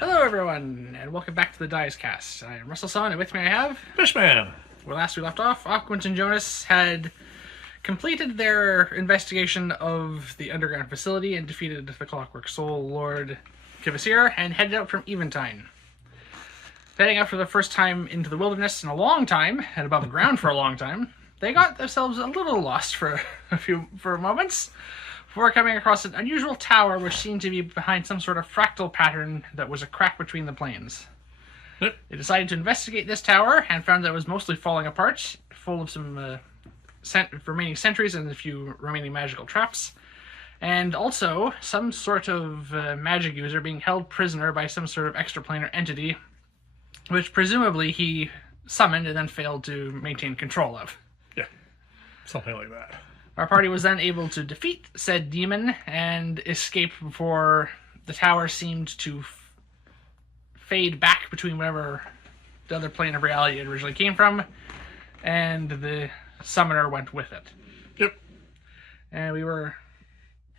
Hello everyone, and welcome back to the Dice Cast. I am Russell, and with me I have... Fishman! Where last we left off, Aquans Jonas had completed their investigation of the underground facility and defeated the Clockwork Soul Lord Kivasir and headed out from Eventide. Heading out for the first time into the wilderness in a long time, and above ground for a long time, they got themselves a little lost for moments, before coming across an unusual tower which seemed to be behind some sort of fractal pattern that was a crack between the planes. Yep. They decided to investigate this tower and found that it was mostly falling apart, full of some remaining sentries and a few remaining magical traps, and also some sort of magic user being held prisoner by some sort of extraplanar entity, which presumably he summoned and then failed to maintain control of. Yeah, something like that. Our party was then able to defeat said demon and escape before the tower seemed to fade back between wherever the other plane of reality it originally came from, and the summoner went with it. Yep. And we were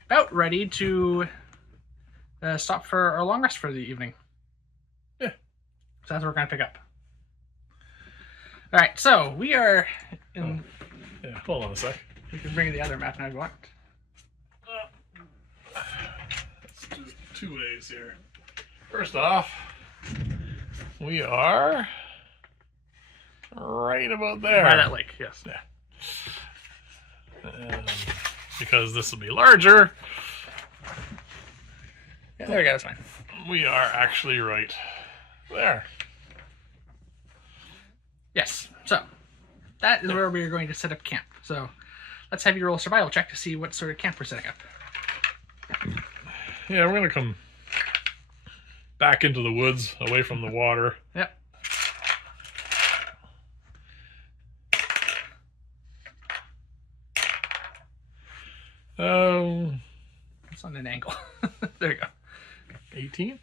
about ready to stop for our long rest for the evening. Yeah. So that's what we're going to pick up. Alright, so we are in... Yeah, hold on a sec. You can bring the other map now if you want. Let's do 2 ways here. First off, we are right about there. By that lake, yes. Yeah. And because this will be larger, Yeah, there we go, that's fine. we are actually right there. Yes, so that is where we are going to set up camp. So let's have you roll a survival check to see what sort of camp we're setting up. Yeah, we're going to come back into the woods, away from the water. Yep. It's on an angle. There you go. 18?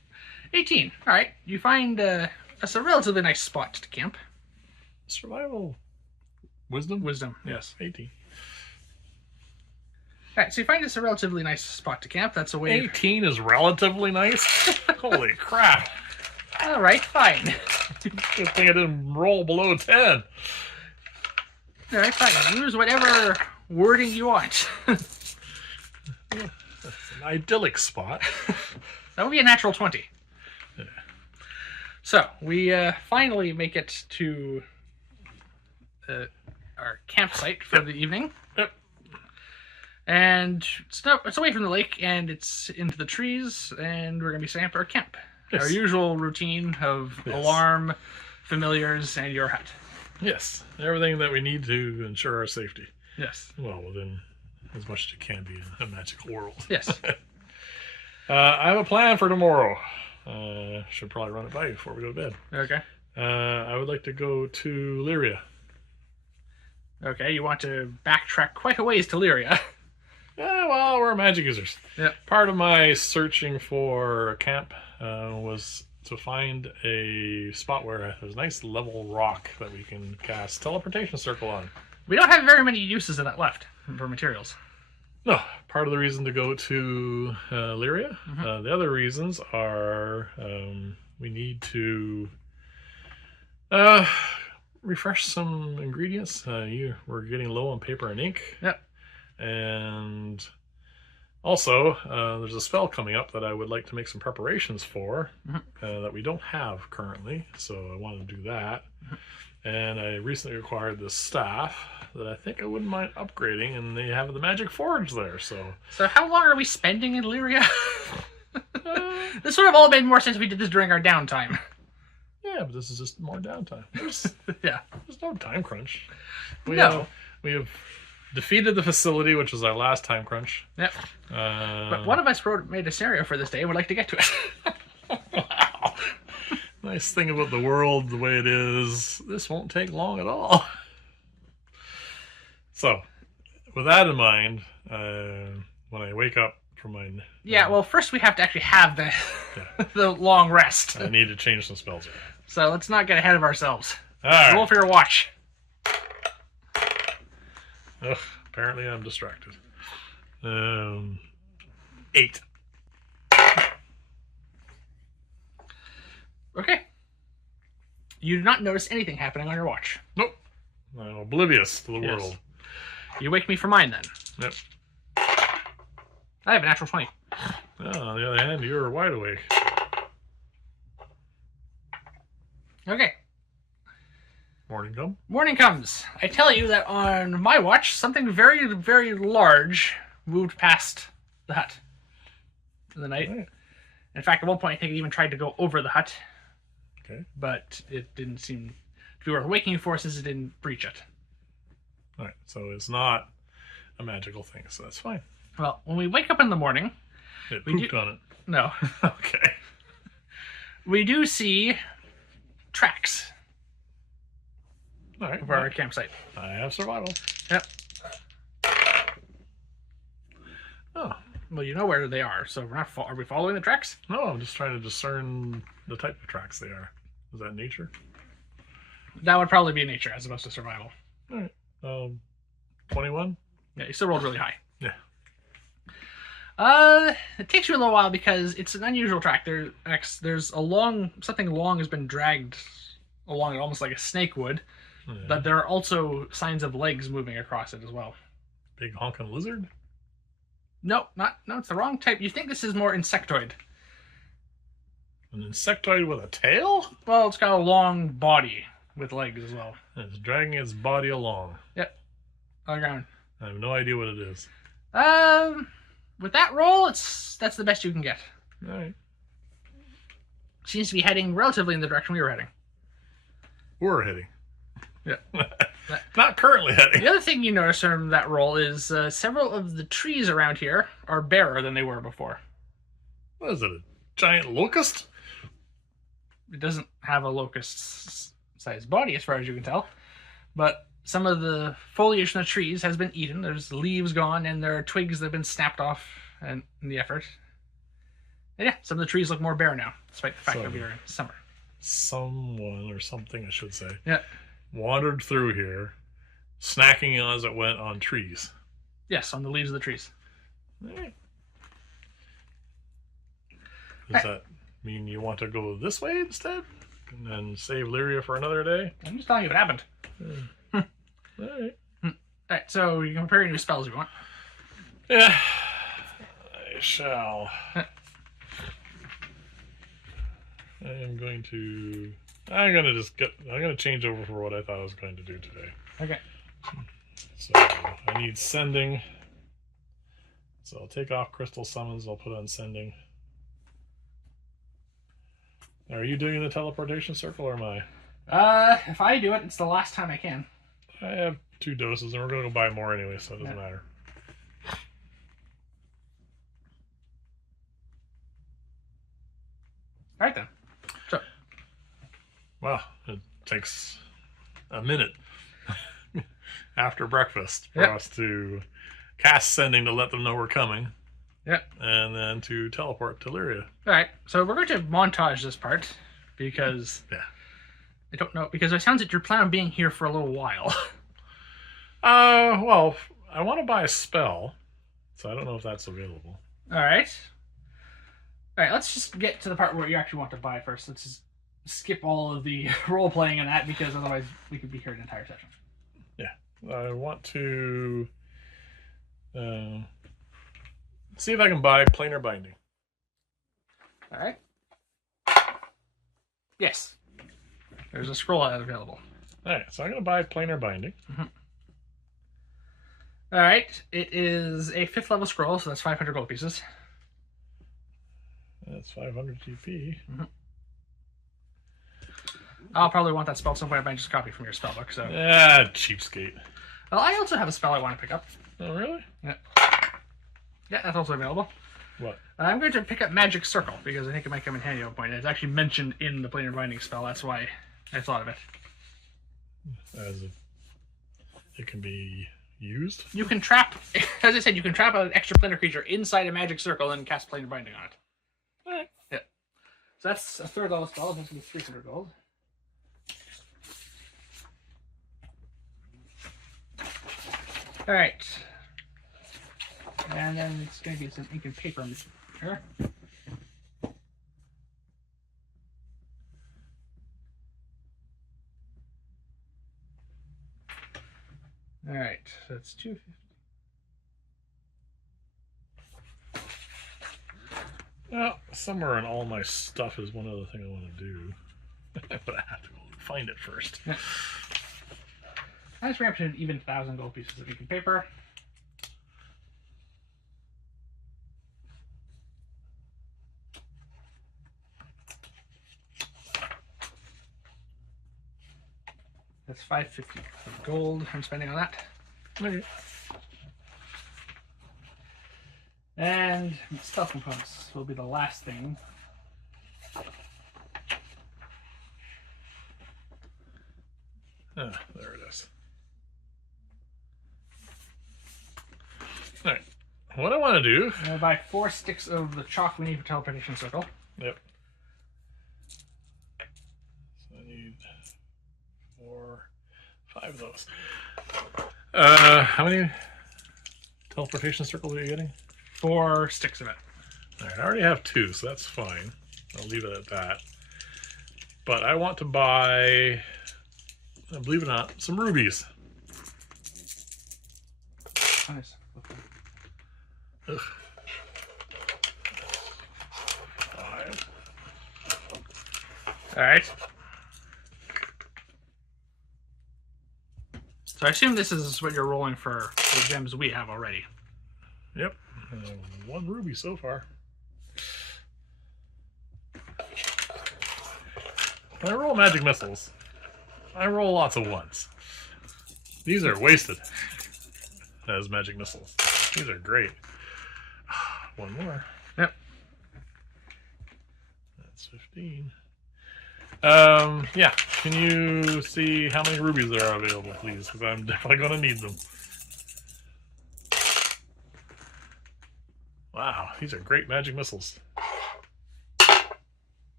18. All right. You find that's a relatively nice spot to camp. Survival. Wisdom? Wisdom, yes. 18. All right, so you find it's a relatively nice spot to camp. That's a way... 18 is relatively nice? Holy crap. All right, fine. Good thing I didn't roll below 10. All right, fine. Use whatever wording you want. That's an idyllic spot. That would be a natural 20. Yeah. So, we finally make it to our campsite for the evening. Yep. And it's away from the lake, and it's into the trees, and we're going to be setting up our camp. Yes. Our usual routine of alarm, familiars, and your hut. Yes. Everything that we need to ensure our safety. Yes. Well, within as much as it can be in a magical world. Yes. I have a plan for tomorrow. Should probably run it by you before we go to bed. Okay. I would like to go to Lyria. Okay, you want to backtrack quite a ways to Lyria. Yeah, well, we're magic users. Yep. Part of my searching for a camp was to find a spot where there's a nice level rock that we can cast teleportation circle on. We don't have very many uses of that left for materials. No, part of the reason to go to Lyria. The other reasons are we need to refresh some ingredients. We're getting low on paper and ink. Yep. And also, there's a spell coming up that I would like to make some preparations for that we don't have currently. So I want to do that. And I recently acquired this staff that I think I wouldn't mind upgrading, and they have the magic forge there. So how long are we spending in Lyria? This would have all made more sense if we did this during our downtime. Yeah, but this is just more downtime. Yeah. There's no time crunch. We No. we have defeated the facility, which was our last time crunch. Yep. But one of us made a scenario for this day and would like to get to it. Wow. Nice thing about the world the way it is, this won't take long at all. So, with that in mind, when I wake up from my... Yeah, well, first we have to actually have the long rest. I need to change some spells. So let's not get ahead of ourselves. All right. Roll for your watch. Ugh, apparently I'm distracted. 8. Okay. You do not notice anything happening on your watch. Nope. I'm oblivious to the Yes. world. You wake me for mine then. Yep. I have a natural 20. On the other hand, you're wide awake. Okay. Morning come. Morning comes. I tell you that on my watch, something very, very large moved past the hut in the night. Right. In fact, at one point, I think it even tried to go over the hut. Okay. But it didn't seem to be worth waking forces. It didn't breach it. All right. So it's not a magical thing, so that's fine. Well, when we wake up in the morning... It We pooped do- on it. No. Okay. We do see tracks All right. of our campsite. I have survival. Yep. Oh. Well, you know where they are, so we're not. Are we following the tracks? No, I'm just trying to discern the type of tracks they are. Is that nature? That would probably be nature as opposed to survival. All right. 21? Yeah, you still rolled really high. Yeah. It takes you a little while because it's an unusual track. There's something long has been dragged along it, almost like a snake would. Yeah. But there are also signs of legs moving across it as well. Big honking lizard? No, it's the wrong type. You think this is more insectoid. An insectoid with a tail? Well, it's got a long body with legs as well. And it's dragging its body along. Yep. On the ground. I have no idea what it is. With that roll, that's the best you can get. All right. Seems to be heading relatively in the direction we were heading. We're heading. Yeah. Not currently heading. The other thing you notice from that roll is several of the trees around here are barer than they were before. What is it, a giant locust? It doesn't have a locust-sized body as far as you can tell, but some of the foliage from the trees has been eaten. There's leaves gone, and there are twigs that have been snapped off in the effort. And yeah, some of the trees look more bare now, despite the fact that we are in summer. Someone, or something I should say, Yeah. wandered through here, snacking as it went on trees. Yes, on the leaves of the trees. Right. Does that mean you want to go this way instead? And then save Lyria for another day? I'm just telling you what happened. Alright. Alright, so you can prepare your new spells if you want. Yeah. I shall. I'm going to change over for what I thought I was going to do today. Okay. So I need sending. So I'll take off crystal summons, I'll put on sending. Are you doing the teleportation circle or am I? If I do it, it's the last time I can. I have 2 doses and we're going to go buy more anyway, so it doesn't matter. Alright then. So, Well, it takes a minute after breakfast for Yep. us to cast sending to let them know we're coming. Yep. And then to teleport to Lyria. alright, so we're going to montage this part because Yeah. I don't know, because it sounds like you're planning on being here for a little while. Well, I want to buy a spell, so I don't know if that's available. Alright. Alright, let's just get to the part where you actually want to buy first. Let's just skip all of the role playing and that because otherwise we could be here an entire session. Yeah. I want to see if I can buy planar binding. Alright. Yes. There's a scroll ad available. Alright, so I'm going to buy planar binding. Alright, it is a 5th level scroll, so that's 500 gold pieces. That's 500 GP. I'll probably want that spell at some point. I might just copy from your spellbook. So, Ah, cheapskate. well, I also have a spell I want to pick up. Oh, really? Yeah, that's also available. What? I'm going to pick up Magic Circle because I think it might come in handy at one point. It's actually mentioned in the Planar Binding spell. That's why I thought of it. As if it can be used? You can trap, as I said, you can trap an extra planar creature inside a Magic Circle and cast Planar Binding on it. Alright. Yeah. So that's a 3rd level spell. That's going to be 300 gold. Alright. And then it's going to be some ink and paper here. All right, so that's 250. Well, somewhere in all my stuff is one other thing I want to do. But I have to go find it first. Yeah. I just wrapped in even 1,000 gold pieces of ink and paper. That's 550 of gold I'm spending on that. Okay. And stealth components will be the last thing. Ah, there it is. Alright. What I want to do... I'm going to buy 4 sticks of the chalk we need for teleportation circle. Yep. So I need 5 of those. How many teleportation circles are you getting? 4 sticks of it. Alright, I already have 2, so that's fine. I'll leave it at that. But I want to buy, believe it or not, some rubies. Nice. Ugh. 5. Alright. So I assume this is what you're rolling for the gems we have already. Yep. 1 ruby so far. When I roll magic missiles, I roll lots of 1s. These are wasted as magic missiles. These are great. 1 more. Yep. That's 15. Yeah. Can you see how many rubies there are available, please? Because I'm definitely going to need them. Wow, these are great magic missiles.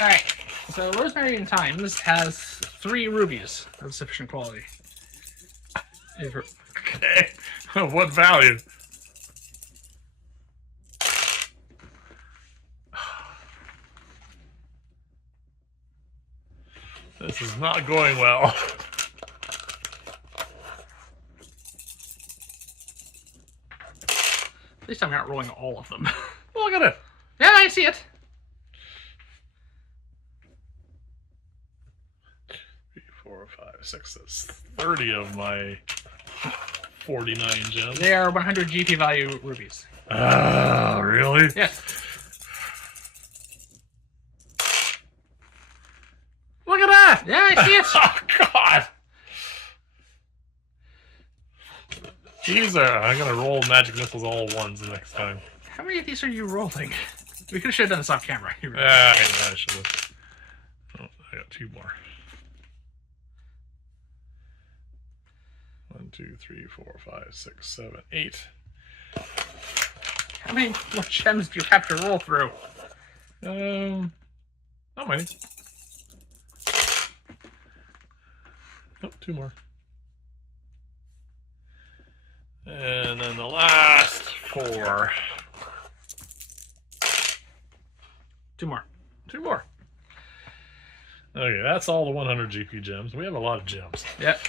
Alright, so Rosemary in Times has 3 rubies of sufficient quality. Okay. What value? This is not going well. At least I'm not rolling all of them. Look at it. Yeah, I see it. 3, 4, 5, 6. That's 30 of my 49 gems. They are 100 GP value rubies. Ah, really? Yes. Look at that! Yeah, I see it. Oh, God! These are... I'm going to roll magic missiles all at once the next time. How many of these are you rolling? We could have done this off camera. I should have. Oh, I got 2 more. 1, 2, 3, 4, 5, 6, 7, 8. How many more gems do you have to roll through? Not many. Oh, 2 more. And then the last 4. 2 more. 2 more. Okay, that's all the 100 GP gems. We have a lot of gems. Yep.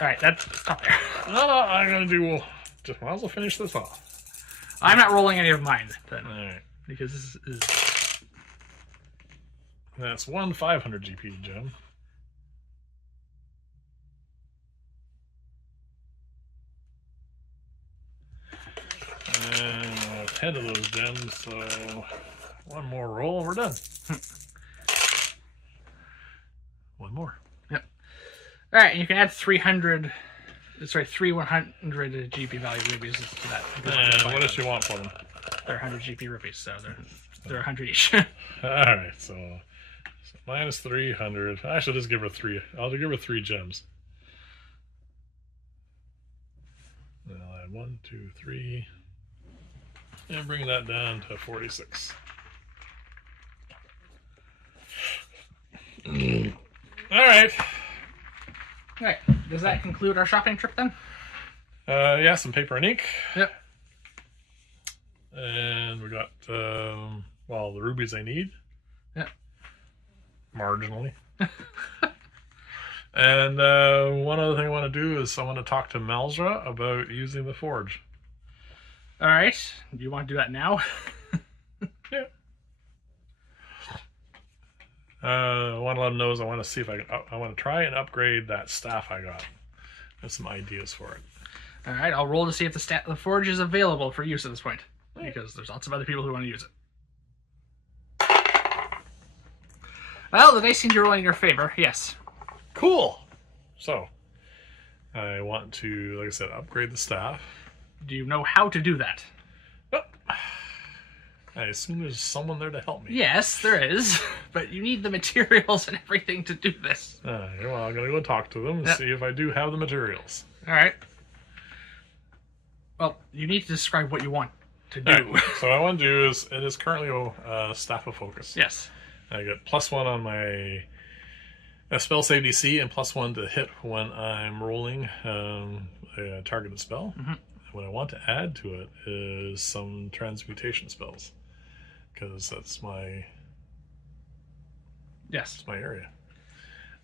Alright, that's stop there. No, I'm gonna do. Just might as well finish this off. I'm not rolling any of mine then. Alright. Because this is. That's 1 500 GP gem. And 10 of those gems, so 1 more roll and we're done. 1 more. Yep. Alright, and you can add 3 100 GP value rubies to that. And what does she want for them? They're 100 GP rupees, so they're 100 each. Alright, so minus 300. I should just give her 3. I'll give her 3 gems. Then I'll add 1, 2, 3. And bring that down to 46. Alright. Alright, does that conclude our shopping trip then? Yeah, some paper and ink. Yep. And we got, well, the rubies I need. Yep. Marginally. And one other thing I want to do is I want to talk to Malzra about using the forge. All right. Do you want to do that now? Yeah. I want to let him know is I want to see if I want to try and upgrade that staff I got. I have some ideas for it. All right. I'll roll to see if the forge is available for use at this point, because there's lots of other people who want to use it. Well, the dice seem to roll in your favor. Yes. Cool. So, I want to, like I said, upgrade the staff. Do you know how to do that? Oh. I assume there's someone there to help me. Yes, there is, but you need the materials and everything to do this. Well, I'm going to go talk to them and see if I do have the materials. All right. Well, you need to describe what you want to do. Right. So what I want to do is, it is currently a staff of focus. Yes. I get +1 on my spell save DC and +1 to hit when I'm rolling a targeted spell. Mm-hmm. What I want to add to it is some transmutation spells, because that's my area.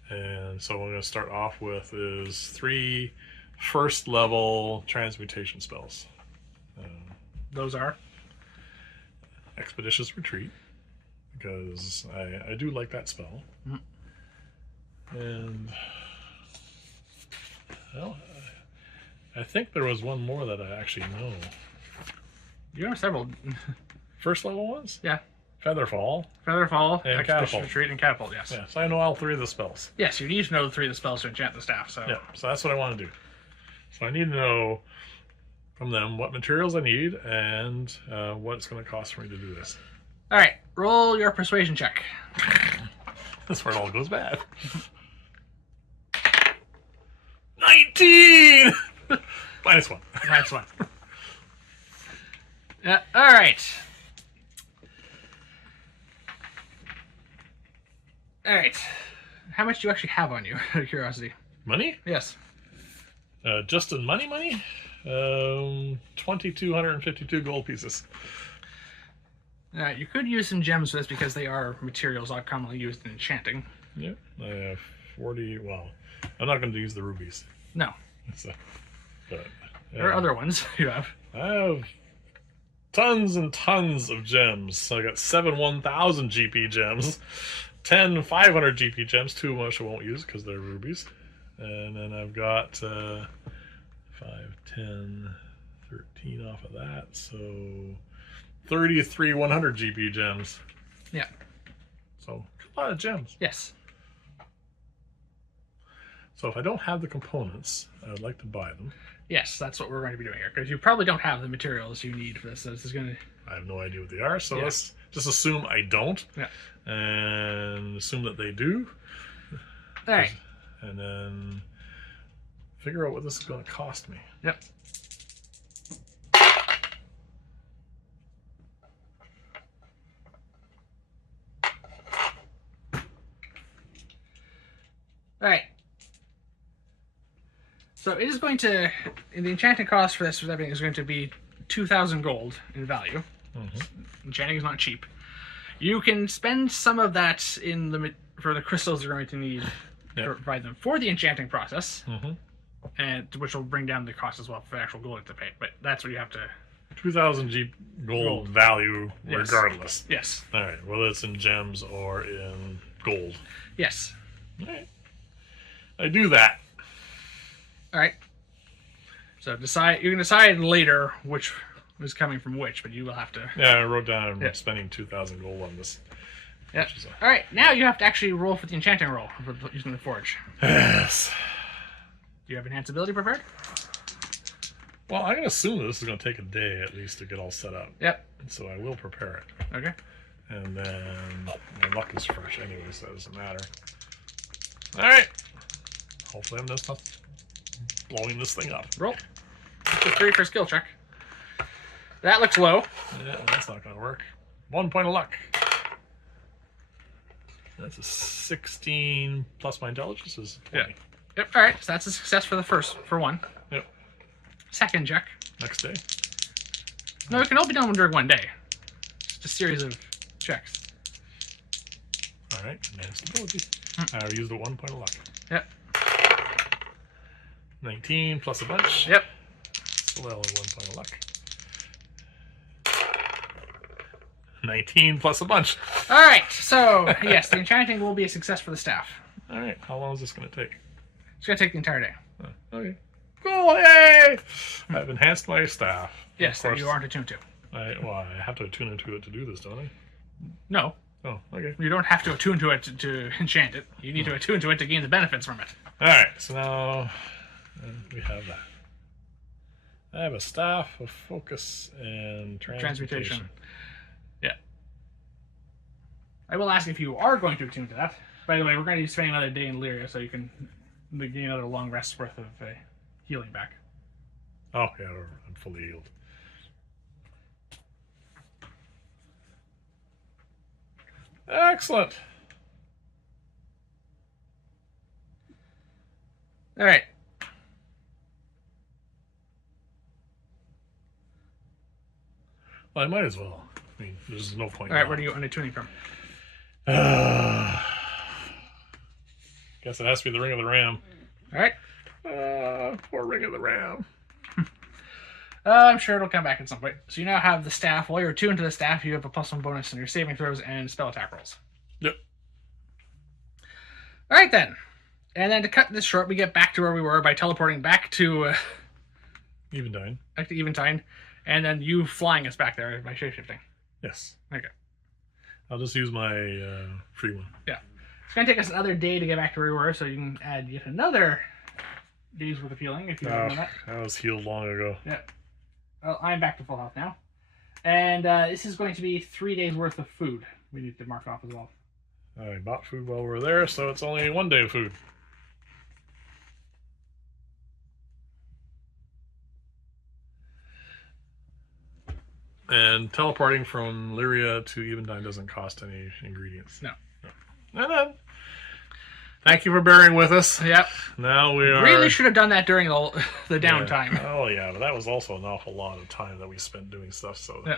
And so what I'm going to start off with is 3 first level transmutation spells. Those are Expeditious Retreat, because I do like that spell. Mm-hmm. And well, I think there was one more that I actually know. You have several. First level ones? Yeah. Featherfall. Featherfall, And Expedition Catapult. Retreat, and Catapult, yes. Yeah, so I know all 3 of the spells. Yes, you need to know the 3 of the spells to enchant the staff, so... Yeah, so that's what I want to do. So I need to know from them what materials I need and what it's going to cost for me to do this. Alright, roll your persuasion check. That's where it all goes bad. 19! -1. -1. Yeah, alright. Alright. How much do you actually have on you, out of curiosity? Money? Yes. Just in money? 2,252 gold pieces. You could use some gems for this because they are materials not commonly used in enchanting. Yeah, I have 40. Well, I'm not going to use the rubies. No. So, but, There are other ones you have. I have tons and tons of gems. So I got 7 1,000 GP gems, 10 500 GP gems, 2 of which I won't use because they're rubies. And then I've got 5, 10, 13 off of that. So 33 100 GP gems. Yeah. So a lot of gems. Yes. So if I don't have the components, I would like to buy them. Yes, that's what we're going to be doing here, because you probably don't have the materials you need for this. So this is going to... I have no idea what they are, so Yeah. let's just assume I don't. Yeah. And assume that they do. All right. And then figure out what this is going to cost me. Yep. All right. So it is going to, the enchanting cost for this everything is going to be 2,000 gold in value. Mm-hmm. Enchanting is not cheap. You can spend some of that for the crystals you're going to need to provide them for the enchanting process, and which will bring down the cost as well for the actual gold to pay. But that's what you have to. 2,000 gold value regardless. Yes. All right, whether it's in gems or in gold. Yes. All right. I do that. All right. So you can decide later which is coming from which, but you will have to. Yeah, I wrote down I'm spending 2,000 gold on this. Yeah. All right. Now you have to actually roll for the enchanting roll for using the forge. Yes. Do you have enhanced ability prepared? Well, I'm going to assume that this is going to take a day at least to get all set up. Yep. So I will prepare it. Okay. And then my luck is fresh anyway, so that doesn't matter. All right. Hopefully I'm just not blowing this thing up. Roll. It's a 3 for skill check. That looks low. Yeah, that's not going to work. 1 point of luck. That's a 16 plus my intelligence is 20. Yeah. Yep. All right. So that's a success for one. Yep. Second check. Next day. No, it can all be done during one day. Just a series of checks. All right. Enhanced ability. I used the 1 point of luck. Yep. 19 plus a bunch. Yep. So that'll 1 point of luck. 19 plus a bunch. All right. So yes, the enchanting will be a success for the staff. All right. How long is this going to take? It's going to take the entire day. Oh, okay. Cool. Yay! I've enhanced my staff. Yes, that you aren't attuned to. I have to attune into it to do this, don't I? No. Oh, okay. You don't have to attune to it to enchant it. You need to attune to it to gain the benefits from it. All right. So now we have that. I have a staff of focus and transmutation. Yeah. I will ask if you are going to attune to that. By the way, we're going to be spending another day in Lyria, so you can gain another long rest worth of healing back. Oh, yeah, I'm fully healed. Excellent. All right. Well, I might as well. I mean, there's no point. All right, where do you want attuning from? Guess it has to be the Ring of the Ram. All right. Poor Ring of the Ram. I'm sure it'll come back at some point. So you now have the staff. While you're attuned to the staff, you have a +1 bonus on your saving throws and spell attack rolls. Yep. All right, then. And then to cut this short, we get back to where we were by teleporting back to Eventide. Back to Eventide, and then you flying us back there by shapeshifting. Yes. Okay. I'll just use my free one. Yeah. It's going to take us another day to get back to where we were, so you can add yet another day's worth of healing if you want that. I was healed long ago. Yeah. Well, I'm back to full health now. And this is going to be 3 days worth of food we need to mark off as well. I bought food while we were there, so it's only 1 day of food. And teleporting from Lyria to Eventide doesn't cost any ingredients. No. And then, thank you for bearing with us. Yep. Now we are... Really should have done that during the downtime. Yeah. Oh, yeah, but that was also an awful lot of time that we spent doing stuff, so yeah.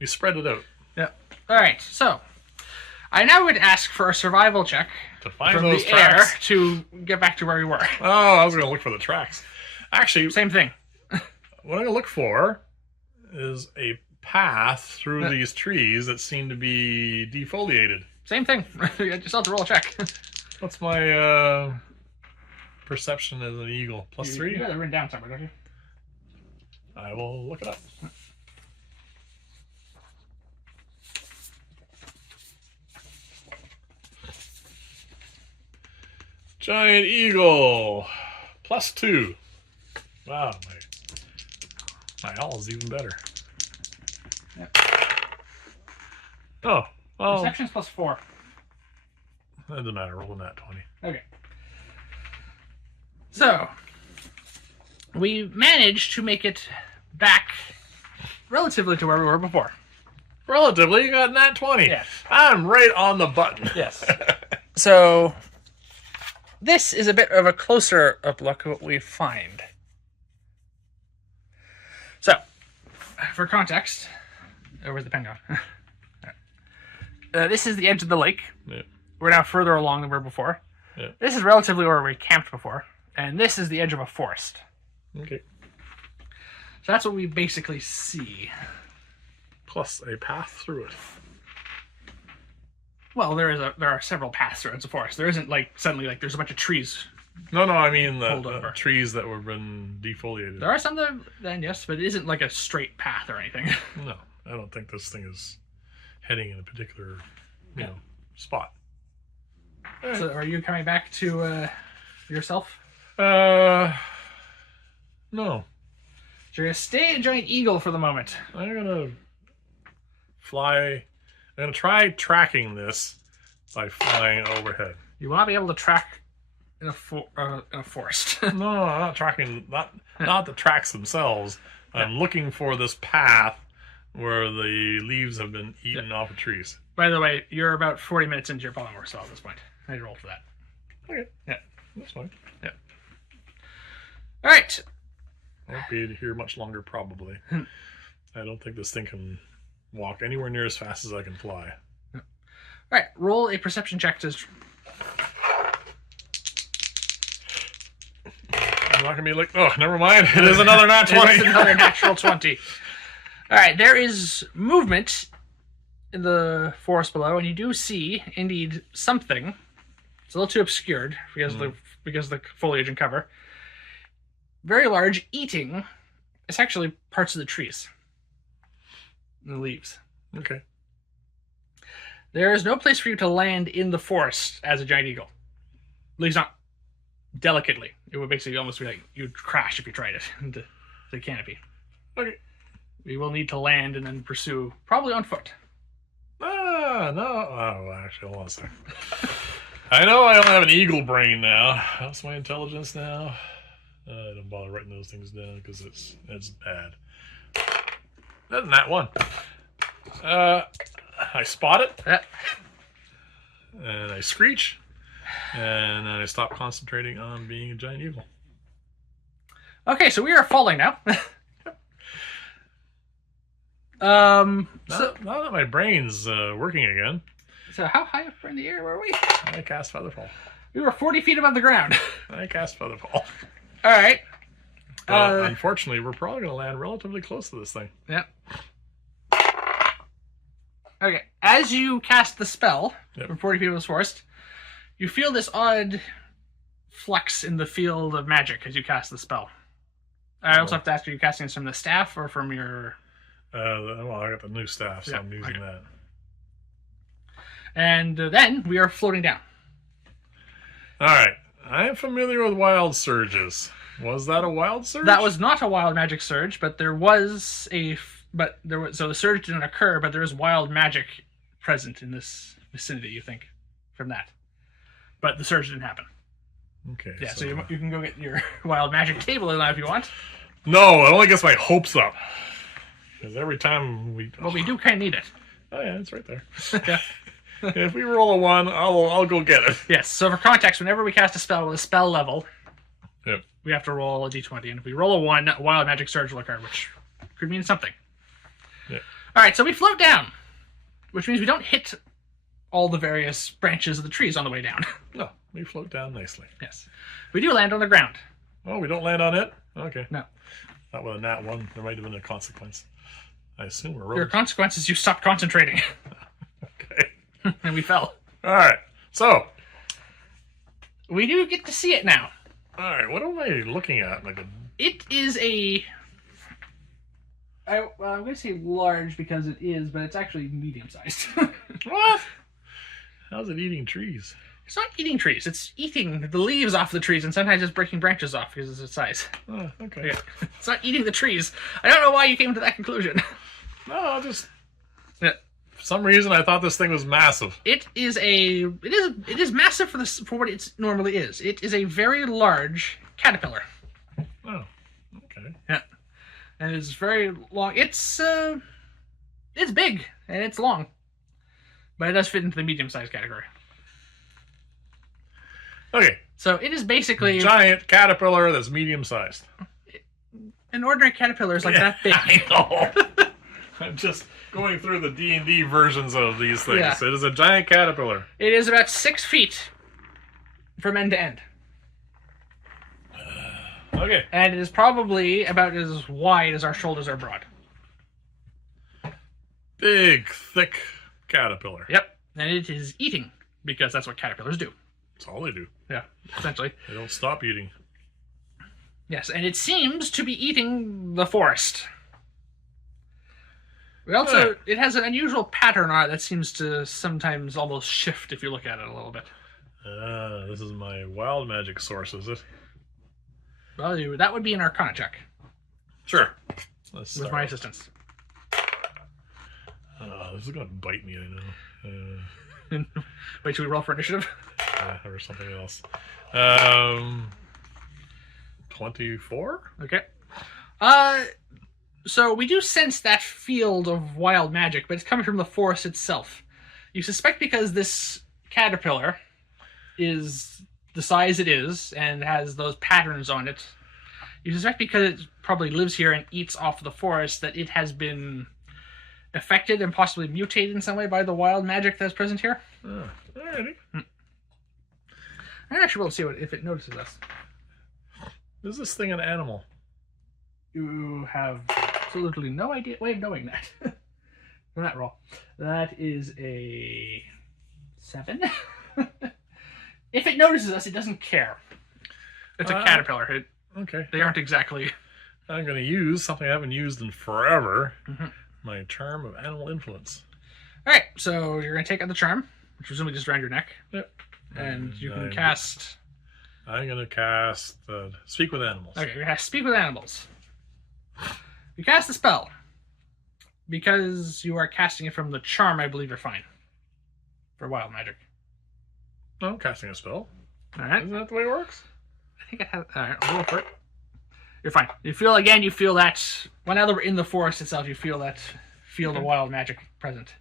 We spread it out. Yeah. All right, so I now would ask for a survival check to find from those the tracks. air to get back to where we were. Oh, I was going to look for the tracks. Actually, same thing. What I'm going to look for is a path through these trees that seem to be defoliated. Same thing. You just have to roll a check. What's my perception as an eagle? +3? You got it written down somewhere, don't you? I will look it up. Giant eagle. +2. Wow, my owl is even better. Yep. Oh, well. Perception's +4. That doesn't matter. Roll that 20. Okay. So, we managed to make it back relatively to where we were before. Relatively? You got nat 20. Yes. I'm right on the button. Yes. So, this is a bit of a closer up look at what we find. So, for context, where's the pen gone? This is the edge of the lake. Yeah. We're now further along than we were before. Yeah. This is relatively where we camped before. And this is the edge of a forest. Okay. So that's what we basically see. Plus a path through it. Well, there are several paths through it. It's a forest. There isn't like suddenly like there's a bunch of trees. No, I mean the over. trees that were been defoliated. There are some that then yes, but it isn't like a straight path or anything. No, I don't think this thing is heading in a particular, you know, spot. So are you coming back to yourself? No. So you're gonna stay a giant eagle for the moment. I'm gonna fly. I'm gonna try tracking this by flying overhead. You will not be able to track in a forest. No, I'm not tracking. Not the tracks themselves. I'm looking for this path where the leaves have been eaten off of trees. By the way, you're about 40 minutes into your polymorph spell at this point. I need to roll for that. Okay. Yeah. That's fine. Yeah. All right. I won't be here much longer, probably. I don't think this thing can walk anywhere near as fast as I can fly. All right. Roll a perception check to... not going to be like, oh, never mind. It is another nat 20. It is another natural 20. All right, there is movement in the forest below, and you do see, indeed, something. It's a little too obscured because of the foliage and cover. Very large, eating. It's actually parts of the trees. And the leaves. Okay. There is no place for you to land in the forest as a giant eagle. At least not delicately. It would basically almost be like you'd crash if you tried it into the canopy. Okay. We will need to land and then pursue, probably on foot. Ah, no. Oh, actually, hold on a second. I know I only have an eagle brain now. How's my intelligence now? I don't bother writing those things down because it's bad. Other than that one. I spot it. Yeah. And I screech. And then I stop concentrating on being a giant eagle. Okay, so we are falling now. Now that my brain's working again. So how high up in the air were we? I cast Featherfall. We were 40 feet above the ground. I cast Featherfall. All right. Unfortunately, we're probably going to land relatively close to this thing. Yeah. Okay. As you cast the spell from 40 feet of the forest, you feel this odd flux in the field of magic as you cast the spell. I also have to ask, are you casting this from the staff or from your... Well, I got the new staff, so I'm using that. And then we are floating down. All right. I am familiar with wild surges. Was that a wild surge? That was not a wild magic surge, but there was a... So the surge didn't occur, but there is wild magic present in this vicinity, you think, from that. But the surge didn't happen. Okay. Yeah, so you can go get your wild magic table now if you want. No, it only gets my hopes up. Because every time we... Well, we do kind of need it. Oh, yeah, it's right there. Yeah. If we roll a 1, I'll go get it. Yes, so for context, whenever we cast a spell with a spell level, yep, we have to roll a d20. And if we roll a 1, a wild magic surge will occur, which could mean something. Yep. All right, so we float down, which means we don't hit all the various branches of the trees on the way down. No, we float down nicely. Yes. We do land on the ground. Oh, we don't land on it? Okay. No. Not with a nat 1. There might have been a consequence. I assume we're rolling. Your consequence is you stopped concentrating. Okay. And we fell. All right. So. We do get to see it now. All right. What am I looking at? It is a... I'm going to say large because it is, but it's actually medium-sized. What? How's it eating trees? It's not eating trees. It's eating the leaves off the trees, and sometimes it's breaking branches off because of its size. Oh, okay. Yeah. It's not eating the trees. I don't know why you came to that conclusion. No, just... Yeah. For some reason, I thought this thing was massive. It is massive for what it normally is. It is a very large caterpillar. Oh, okay. Yeah. And it's very long. It's big, and it's long. But it does fit into the medium-sized category. Okay. So it is basically... Giant caterpillar that's medium-sized. An ordinary caterpillar is like that big. I know. I'm just going through the D&D versions of these things. Yeah. It is a giant caterpillar. It is about 6 feet from end to end. Okay. And it is probably about as wide as our shoulders are broad. Big, thick caterpillar. Yep. And it is eating, because that's what caterpillars do. That's all they do. Yeah, essentially. They don't stop eating. Yes, and it seems to be eating the forest. We also, it has an unusual pattern on it that seems to sometimes almost shift if you look at it a little bit. This is my wild magic source, is it? Well, that would be an Arcana check. Sure. With my assistance. This is going to bite me, I know. Wait, should we roll for initiative? Or something else. 24? Okay. So we do sense that field of wild magic, but it's coming from the forest itself. You suspect because this caterpillar is the size it is and has those patterns on it. You suspect because it probably lives here and eats off the forest that it has been affected and possibly mutated in some way by the wild magic that's present here. Oh, alrighty. I actually will see if it notices us. Is this thing an animal? You have absolutely no way of knowing that. From that roll. That is a 7. If it notices us, it doesn't care. It's a caterpillar. Okay. They aren't exactly... I'm going to use something I haven't used in forever. Mm-hmm. My charm of animal influence. Alright, so you're going to take out the charm, which presumably just around your neck. Yep. And you can cast... I'm going to cast Speak with Animals. Okay, you're going to Speak with Animals. You cast the spell. Because you are casting it from the charm, I believe you're fine. For wild magic. No, I'm casting a spell. Alright. Isn't that the way it works? I think it has... Alright, I'll roll for it. You're fine. You feel that... Well, now that we're in the forest itself, you feel that field of wild magic present.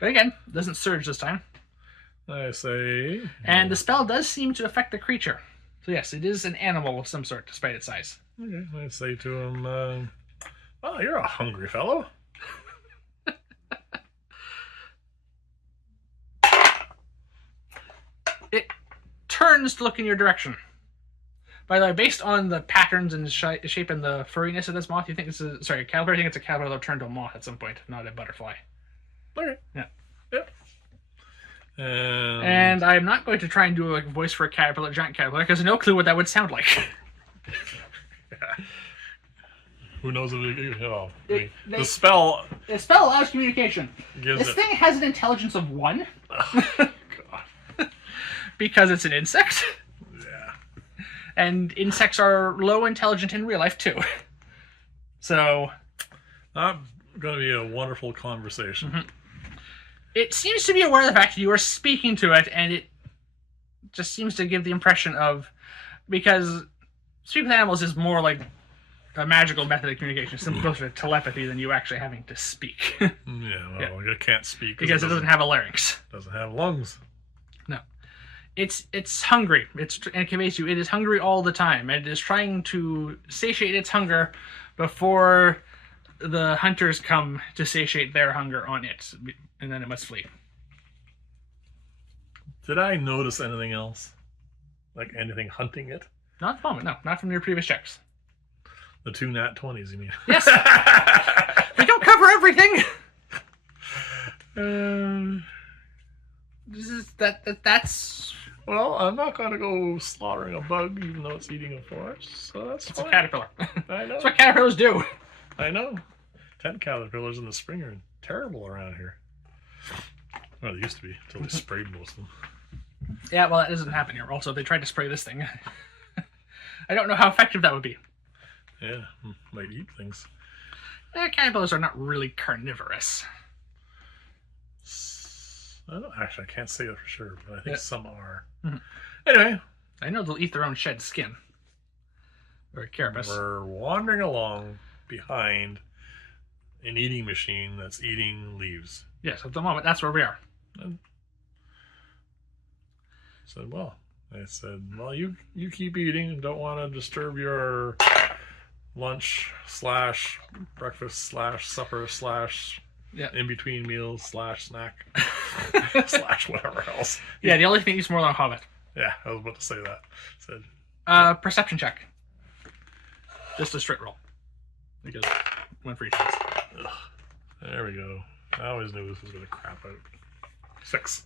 But again, it doesn't surge this time. I say... And the spell does seem to affect the creature. So yes, it is an animal of some sort, despite its size. Okay, I say to him, oh, you're a hungry fellow. It turns to look in your direction. By the way, based on the patterns and shape and the furriness of this moth, you think this is... Sorry, caterpillar, I think it's a caterpillar that'll turn to a moth at some point, not a butterfly. Okay. Yeah. Yep. And I'm not going to try and do a voice for a caterpillar, giant caterpillar, because I have no clue what that would sound like. Yeah. Who knows if the spell... The spell allows communication. This thing has an intelligence of 1. Oh, God. Because it's an insect. Yeah. And insects are low intelligent in real life, too. So... Not going to be a wonderful conversation. Mm-hmm. It seems to be aware of the fact that you are speaking to it, and it just seems to give the impression of... Because speaking with animals is more like a magical method of communication. It's closer to telepathy than you actually having to speak. Yeah, well, it can't speak. Because it doesn't have a larynx. Doesn't have lungs. No. It's hungry. And it conveys you. It is hungry all the time, and it is trying to satiate its hunger before the hunters come to satiate their hunger on it, and then it must flee. Did I notice anything else? Like anything hunting it? Not at the moment, no. Not from your previous checks. The 2 nat 20s, you mean? Yes! We don't cover everything! That's... Well, I'm not going to go slaughtering a bug, even though it's eating a forest, so that's It's fine. a caterpillar. I know. That's what caterpillars do. I know. 10 caterpillars in the spring are terrible around here. Well, they used to be, until they sprayed most of them. Yeah, well, that doesn't happen here. Also, they tried to spray this thing. I don't know how effective that would be. Yeah, might eat things. Caterpillars are not really carnivorous. Actually, I can't say that for sure, but I think some are. Mm-hmm. Anyway. I know they'll eat their own shed skin. Or a carapace. We're wandering along behind an eating machine that's eating leaves. Yes, at the moment, that's where we are. And I said, well, you keep eating and don't want to disturb your lunch / breakfast / supper / in between meals / snack / whatever else. Yeah, the only thing he's more than a hobbit. Yeah, I was about to say that. Said perception check. Just a straight roll. Because one for each chance. There we go. I always knew this was going to crap out. 6.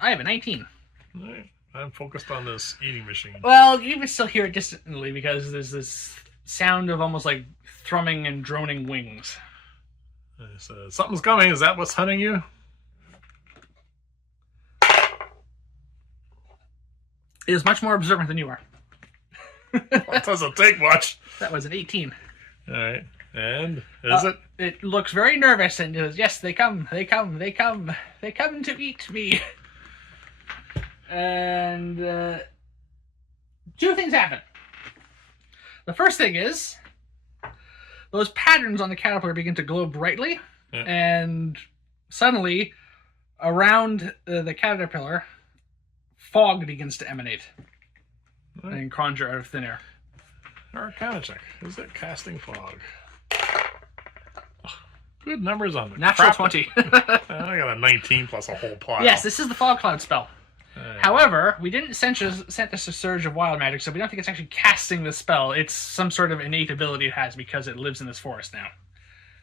I have a 19. All right. I'm focused on this eating machine. Well, you can still hear it distantly because there's this sound of almost like thrumming and droning wings. I said, something's coming. Is that what's hunting you? It is much more observant than you are. It doesn't take much. That was an 18. All right. And is it? It looks very nervous and goes, yes, they come to eat me. And 2 things happen. The first thing is, those patterns on the caterpillar begin to glow brightly, and suddenly, around the caterpillar, fog begins to emanate and conjure out of thin air. Arcana check. Is it casting fog? Good numbers on the Natural 20. I got a 19 plus a whole pile. Yes, this is the fog cloud spell. However, we didn't send this a surge of wild magic, so we don't think it's actually casting the spell. It's some sort of innate ability it has because it lives in this forest now.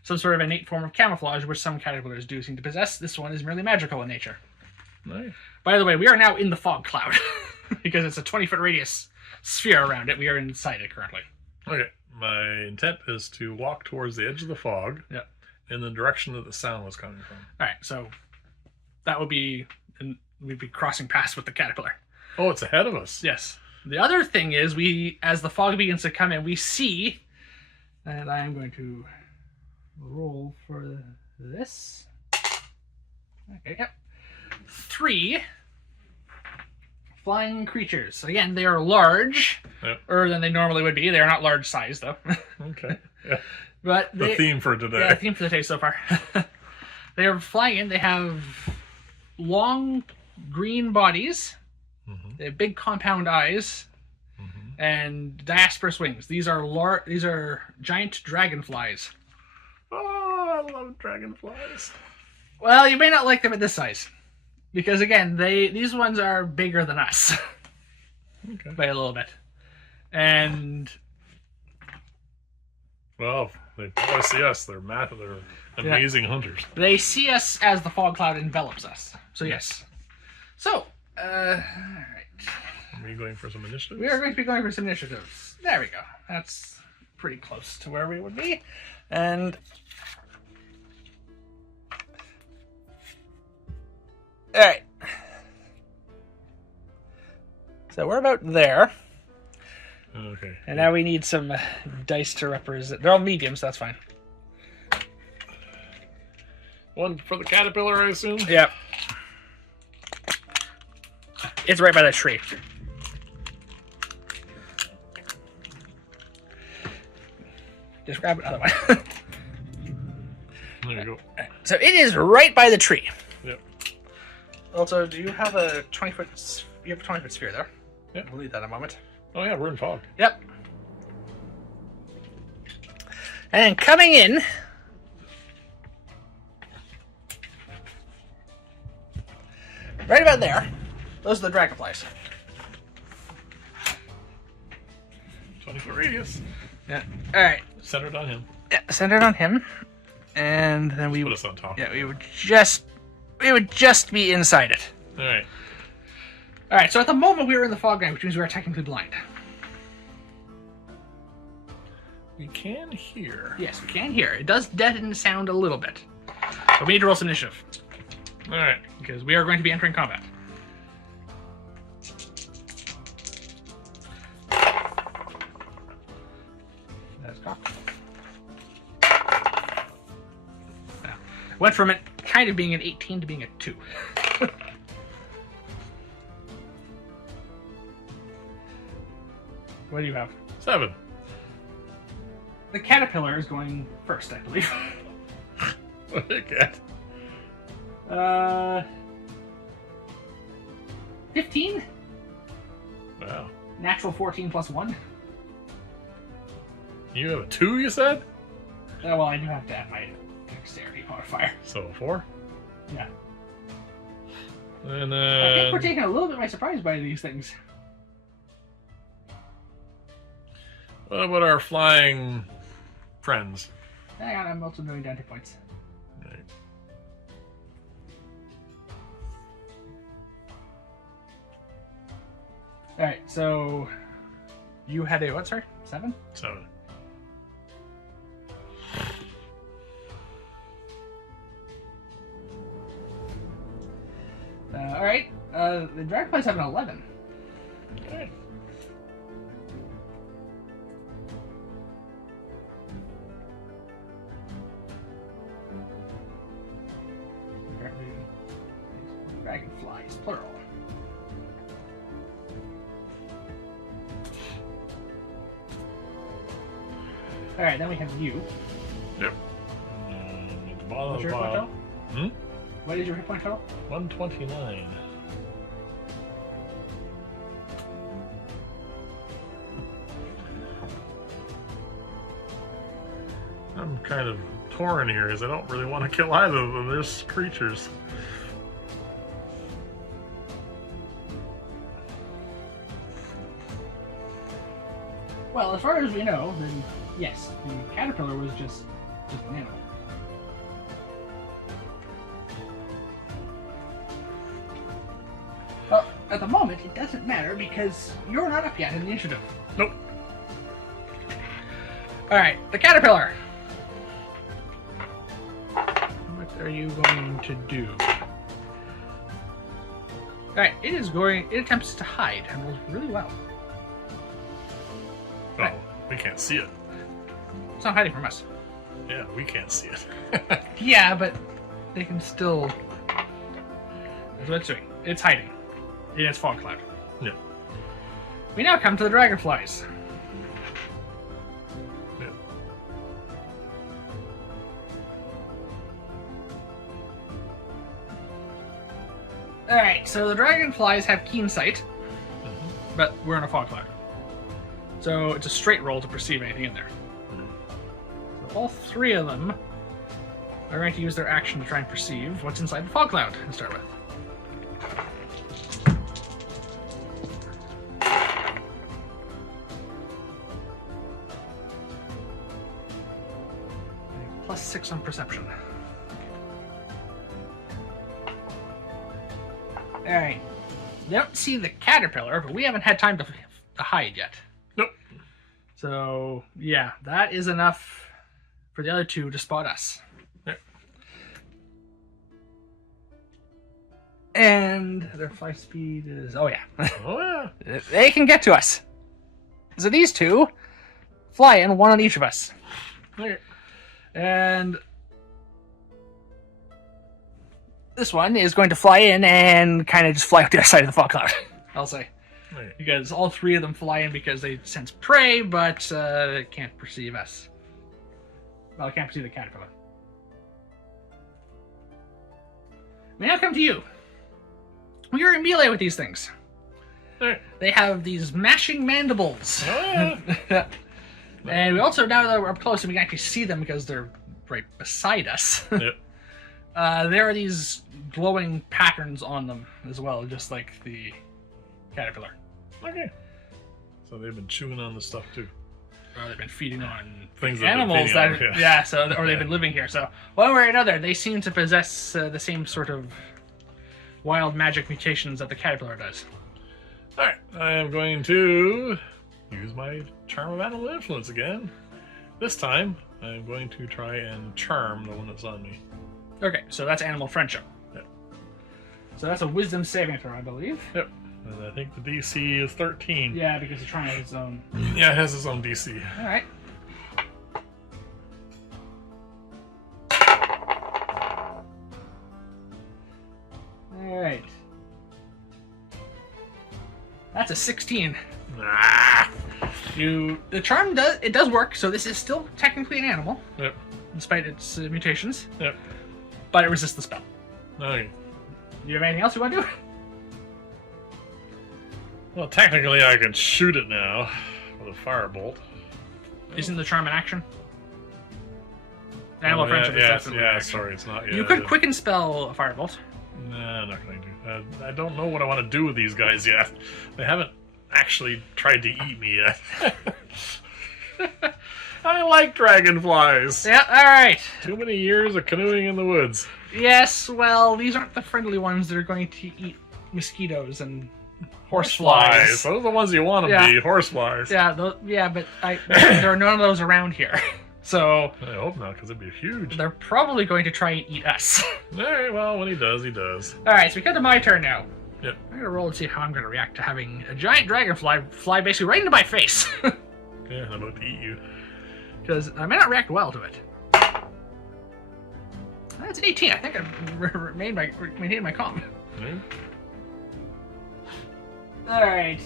Some sort of innate form of camouflage, which some caterpillars do seem to possess. This one is merely magical in nature. Nice. By the way, we are now in the fog cloud because it's a 20-foot radius sphere around it. We are inside it currently. Okay. My intent is to walk towards the edge of the fog. Yep. In the direction that the sound was coming from. All right, so that would be, we'd be crossing paths with the caterpillar. Oh, it's ahead of us. Yes. The other thing is, as the fog begins to come in, we see, and I am going to roll for this. Okay, yep. 3 flying creatures. Again, they are large, than they normally would be. They are not large size, though. Okay. Yeah. But the theme for today. Yeah, the theme for the day so far. They are flying in. They have long green bodies. Mm-hmm. They have big compound eyes. Mm-hmm. And diasperous wings. These are giant dragonflies. Oh, I love dragonflies. Well, you may not like them at this size. Because again, these ones are bigger than us. Okay. By a little bit. And well, they probably see us. They're amazing hunters. They see us as the fog cloud envelops us. So yes. So, all right. Are we going for some initiatives? We are going to be going for some initiatives. There we go. That's pretty close to where we would be. And all right. So we're about there. Okay. And now we need some dice to represent. They're all mediums, so that's fine. One for the caterpillar, I assume? Yep. It's right by that tree. Just grab another one. There you go. So it is right by the tree. Yep. Also, do you have a 20-foot... You have a 20-foot sphere there? Yep. We'll leave that in a moment. Oh yeah, we're in fog. Yep. And then coming in... right about there. Those are the dragonflies. 20-foot radius. Yeah. All right. Centered on him. Yeah, centered on him. And then we put us on top. Yeah, we would just be inside it. All right. All right. So at the moment we are in the fog line, which means we are technically blind. We can hear. Yes, we can hear. It does deaden sound a little bit. But we need to roll some initiative. All right. Because we are going to be entering combat. That's cocked. Went from it kind of being an 18 to being a 2. What do you have? 7. The caterpillar is going first, I believe. What did I get? 15? Wow. Natural 14 plus 1. You have a 2, you said? Well, I do have to add my dexterity modifier. So 4? Yeah. And I think we're taken a little bit by surprise by these things. What about our flying friends? Hang on, I'm also doing down 2 points. Right. Alright, so you had a what, sorry? 7? 7. Alright, the dragonflies have an 11. Okay. Dragonflies, plural. Alright, then we have you. Yep. At the bottom What's of your the hit point pile. total? What is your hit point total? 129. I'm kind of torn here because I don't really want to kill either of them. There's creatures. Well, as far as we know, then yes, the caterpillar was just an animal. Well, at the moment, it doesn't matter because you're not up yet in the initiative. Nope. Alright, the caterpillar. What are you going to do? Alright, it attempts to hide and rolls really well. Oh, right. We can't see it. It's not hiding from us. Yeah, we can't see it. Yeah, but they can still... That's what it's doing. It's hiding in its fog cloud. Yeah. We now come to the dragonflies. Yeah. Alright, so the dragonflies have keen sight, but we're in a fog cloud. So it's a straight roll to perceive anything in there. So all three of them are going to use their action to try and perceive what's inside the fog cloud to start with. +6 on perception. Alright. They don't see the caterpillar, but we haven't had time to hide yet. Nope. So, yeah, that is enough for the other two to spot us. Yep. And their flight speed is... Oh, yeah. Oh, yeah. They can get to us. So these two fly in, one on each of us. Okay. And this one is going to fly in and kind of just fly out the other side of the fog cloud, I'll say. Okay. Because all three of them fly in because they sense prey, but they can't perceive us. Well, they can't perceive the caterpillar. We now come to you. We are in melee with these things. Okay. They have these mashing mandibles. Oh, yeah. And we also, now that we're up close, and we can actually see them because they're right beside us. Yep. There are these glowing patterns on them as well, just like the caterpillar. Okay. So they've been chewing on the stuff too. Or they've been feeding on Things animals that that, yeah. So or they've been living here. So one way or another, they seem to possess the same sort of wild magic mutations that the caterpillar does. All right, I am going to use my charm of animal influence again. This time, I'm going to try and charm the one that's on me. Okay, so that's animal friendship. Yep. So that's a wisdom saving throw, I believe. Yep. And I think the DC is 13. Yeah, because it's trying its own. Yeah, it has its own DC. All right. All right. That's a 16. Ah! The charm does work, so this is still technically an animal, Yep. despite its mutations. Yep. But it resists the spell. Okay. You have anything else you want to do? Well, technically, I can shoot it now with a firebolt. Isn't the charm an action? Animal Oh, friendship is yeah, definitely an yeah, action. sorry, it's not yet. You could quicken spell a firebolt. Nah, I'm not going to do that. I don't know what I want to do with these guys yet. They haven't actually tried to eat me yet. I like dragonflies. Yeah, alright. Too many years of canoeing in the woods. Yes, well, these aren't the friendly ones that are going to eat mosquitoes and horseflies. Those are the ones you want to Yeah. be, horseflies. Yeah, but there are none of those around here. So I hope not, because it'd be huge. they're probably going to try and eat us. Alright, well, when he does, he does. Alright, so we come to my turn now. Yep. I'm going to roll and see how I'm going to react to having a giant dragonfly fly basically right into my face. Yeah, I'm about to eat you. Because I may not react well to it. That's an 18. I think I maintained my calm. Hmm? Alright.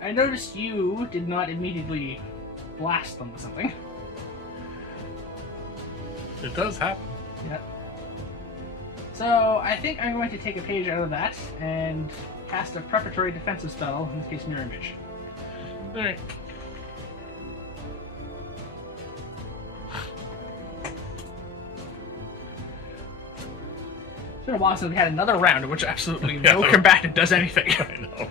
I noticed you did not immediately blast them with something. It does happen. Yep. So I think I'm going to take a page out of that and cast a preparatory defensive spell, in this case Mirror Image. Alright. It's been a while since we had another round in which absolutely no Yeah. combatant does anything. I know.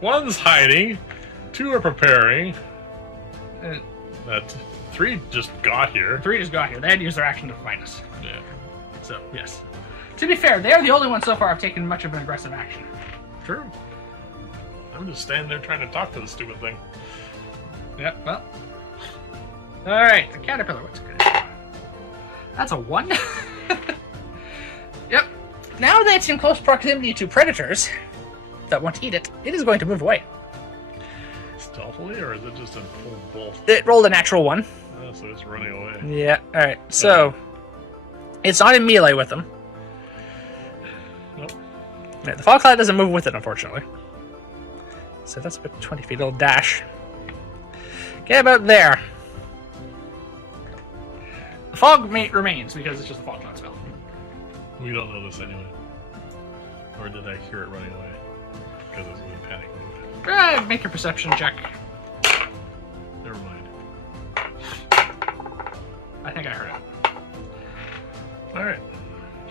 One's hiding, 2 are preparing. Uh, That 3 just got here. 3 just got here. They had to use their action to find us. Yeah. So, yes. To be fair, they're the only ones so far have taken much of an aggressive action. True. I'm just standing there trying to talk to the stupid thing. Yeah, well. Alright, the caterpillar, what's good? That's a 1. Yep. Now that it's in close proximity to predators that want to eat it, it is going to move away. Stealthily, or is it just in full bolt? It rolled a natural 1. Oh, so it's running away. Yeah, alright. So, it's not in melee with them. Nope. Yeah, the fog cloud doesn't move with it, unfortunately. So that's about 20 feet. It'll dash. Get about there. The fog remains because it's just a fog cloud spell. We don't know this anyway. Or did I hear it running away? Because it was in panic mode. Make your perception check. Never mind. I think I heard it. Alright.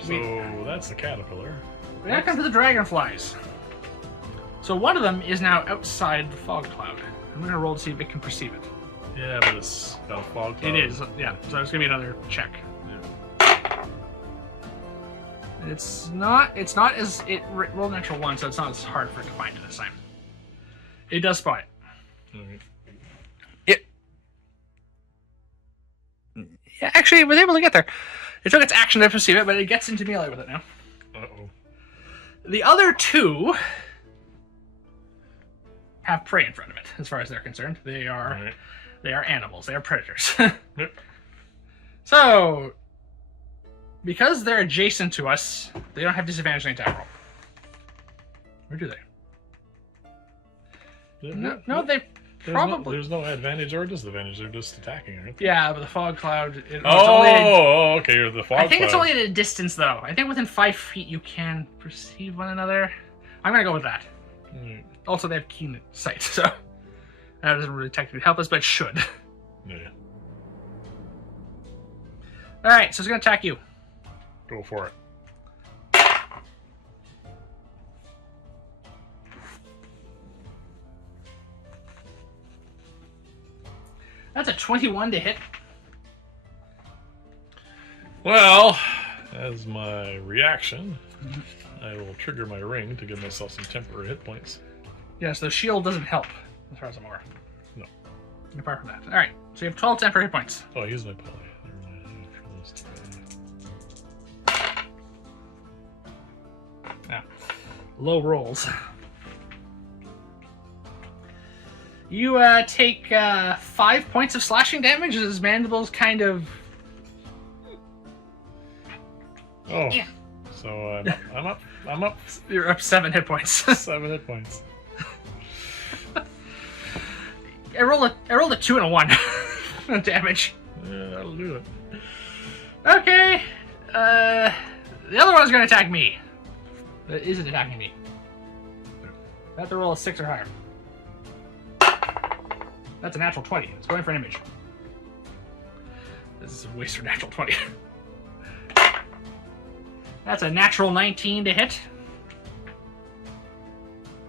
So that's the caterpillar. Now come to the dragonflies. So one of them is now outside the fog cloud. I'm going to roll to see if it can perceive it. Yeah, but it's got a fog cloud. It is, yeah. So it's going to be another check. Yeah. It rolled an extra 1, so it's not as hard for it to find it this time. It does spot it. Okay. Yeah, actually, it was able to get there. It took its action to perceive it, but it gets into melee with it now. Uh-oh. The other 2 have prey in front of it, as far as they're concerned. They are animals. They are predators. Yep. So, because they're adjacent to us, they don't have disadvantage on the attack roll. Or do they? No, they probably... There's no advantage or disadvantage. They're just attacking, aren't they? Yeah, but the fog cloud... Okay. You're the fog cloud. I think it's only at a distance, though. I think within 5 feet you can perceive one another. I'm going to go with that. Mm. Also, they have keen sight, so that doesn't really technically help us, but it should. Yeah. Alright, so it's going to attack you. Go for it. That's a 21 to hit. Well, as my reaction, I will trigger my ring to give myself some temporary hit points. Yeah, so the shield doesn't help, as far as I'm aware. No. Apart from that. Alright, so you have 12 temporary hit points. Oh, he's my poly. Never mind. Yeah. Low rolls. You take 5 points of slashing damage as his mandibles kind of... Oh. Yeah. So I'm up You're up 7 hit points. 7 hit points. I rolled a 2 and a 1 damage. Yeah, that'll do it. Okay. The other one's going to attack me. That isn't attacking me. I have to roll a 6 or higher. That's a natural 20. It's going for an image. This is a waste for natural 20. That's a natural 19 to hit.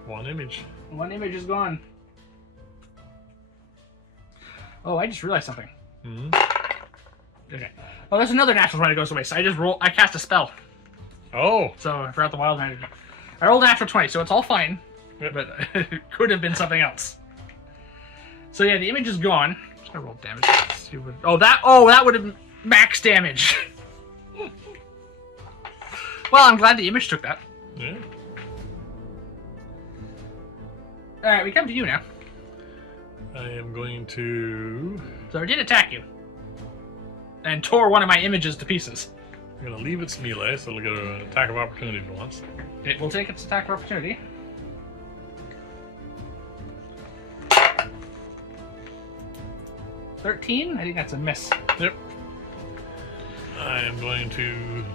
1 image. 1 image is gone. Oh, I just realized something. Mm-hmm. Okay. Oh, there's another natural 20 that goes away. So I cast a spell. Oh. So I forgot the wild magic. I rolled a natural 20, so it's all fine. Yep. But it could have been something else. So yeah, the image is gone. I rolled damage. That would have max damage. Well, I'm glad the image took that. Yeah. Alright, we come to you now. I am going to... So I did attack you. And tore one of my images to pieces. I'm going to leave its melee, so it'll get an attack of opportunity for once. It will take its attack of opportunity. $13? I think that's a miss. Yep. I am going to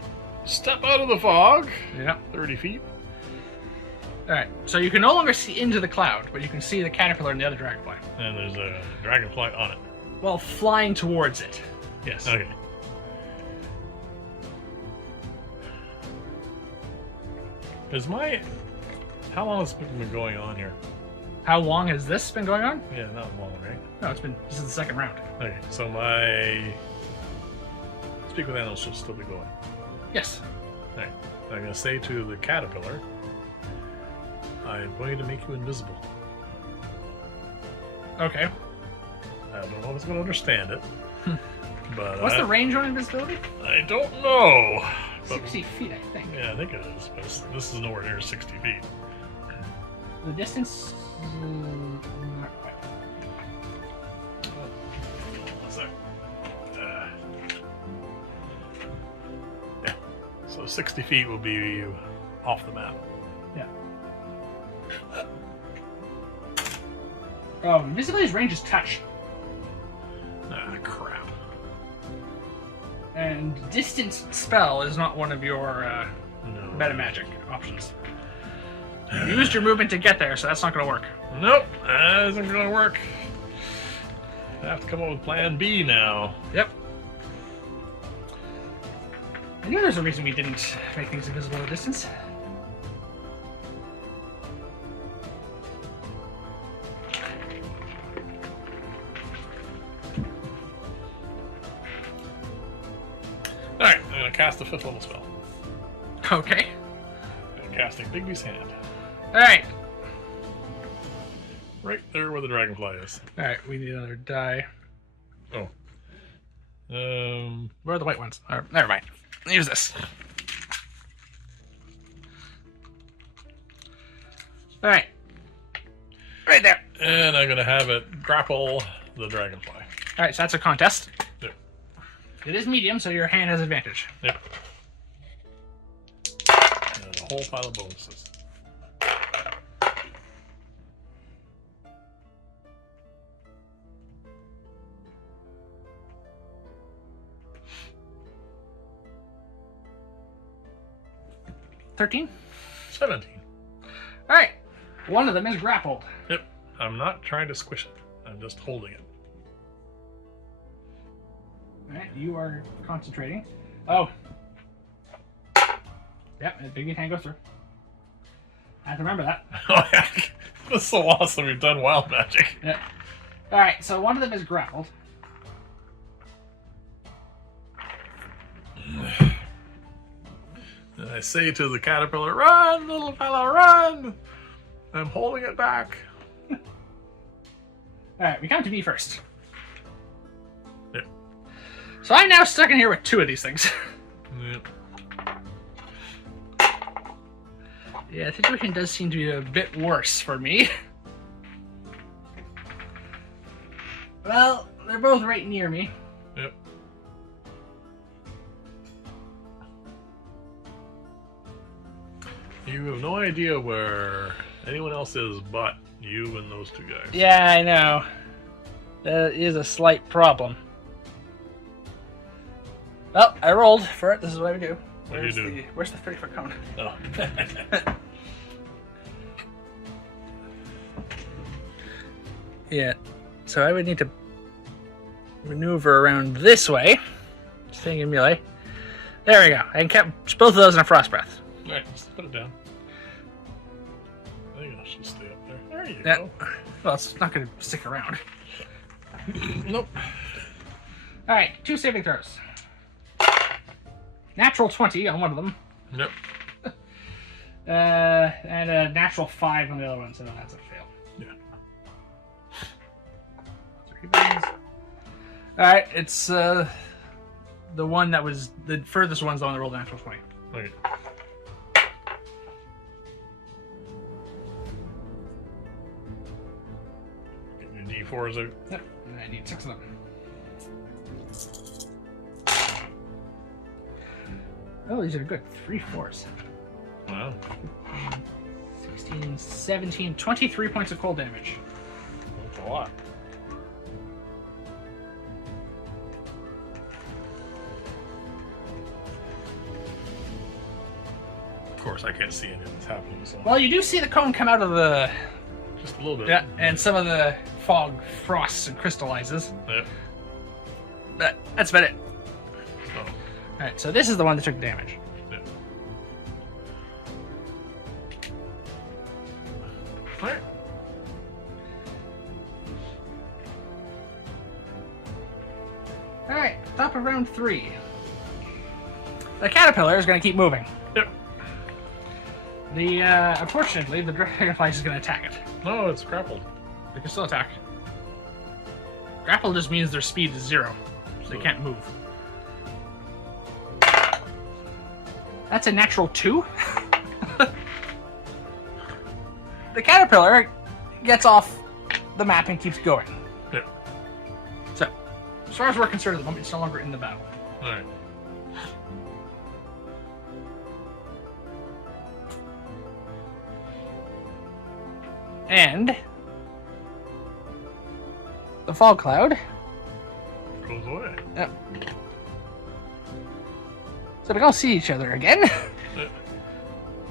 step out of the fog. Yep. 30 feet. Alright, so you can no longer see into the cloud, but you can see the caterpillar and the other dragonfly. And there's a dragonfly on it. Well, flying towards it. Yes. Okay. How long has it been going on here? How long has this been going on? Yeah, not long, right? No, this is the second round. Okay, so my speak with animals should still be going. Yes. Alright, I'm going to say to the caterpillar, I'm going to make you invisible. Okay. I don't know if it's going to understand it. But What's the range on invisibility? I don't know. But, 60 feet, I think. yeah, I think it is. But this is nowhere near 60 feet. The distance... not quite. One sec. Yeah. So 60 feet will be off the map. Yeah. Oh, invisibility's range is touch. Ah, crap. And distance spell is not one of your No. meta magic options. You used your movement to get there, so that's not going to work. Nope, that isn't going to work. I have to come up with plan B now. Yep. I knew there's a reason we didn't make things invisible at distance. Alright, I'm going to cast a 5th level spell. Okay. I'm casting Bigby's Hand. Alright. Right there where the dragonfly is. Alright, we need another die. Oh. Where are the white ones? Never mind. Use this. Alright. Right there. And I'm going to have it grapple the dragonfly. Alright, so that's a contest. Yep. It is medium, so your hand has advantage. Yep. And a whole pile of bonuses. $13? 17. Alright. One of them is grappled. Yep. I'm not trying to squish it. I'm just holding it. Alright, you are concentrating. Oh. Yep, the big hand goes through. I have to remember that. Oh, heck. That's so awesome. You've done wild magic. Yep. Alright, so one of them is grappled. And I say to the caterpillar, run, little fella, run! I'm holding it back. Alright, we come to me first. Yep. So I'm now stuck in here with two of these things. Yep. Yeah, the situation does seem to be a bit worse for me. Well, they're both right near me. Yep. You have no idea where anyone else is but you and those two guys. Yeah, I know. That is a slight problem. Well, I rolled for it. This is what I would do. What do you do? Where's the 30-foot cone? Oh. Yeah, so I would need to maneuver around this way, staying in melee. There we go. I kept both of those in a frost breath. Alright, just put it down. I think I should stay up there. There you Yeah. go. Well, it's not going to stick around. Nope. Alright, 2 saving throws. Natural 20 on one of them. Yep. And a natural 5 on the other one, so that's a fail. Yeah. Alright, it's the one that was the furthest one's the one that rolled a natural 20. Okay. Get your D4s out. Yep, and I need 6 of them. Oh, these are good. 3 4s. Wow. 16, 17, 23 points of cold damage. That's a lot. Of course, I can't see anything that's happening, so. Well, you do see the cone come out of the... Just a little bit. Yeah, and some of the fog frosts and crystallizes. Yeah. That's about it. Oh. Alright, so this is the one that took damage. Yeah. Alright. Alright, top of round 3. The caterpillar is going to keep moving. Yep. Unfortunately, the dragonfly is going to attack it. No, it's grappled. They can still attack. Grapple just means their speed is 0, so they can't move. That's a natural 2. The caterpillar gets off the map and keeps going. Yep. So, as far as we're concerned at the moment, it's no longer in the battle. Alright. And the fog cloud Goes away. Yep. So we all see each other again. Yep.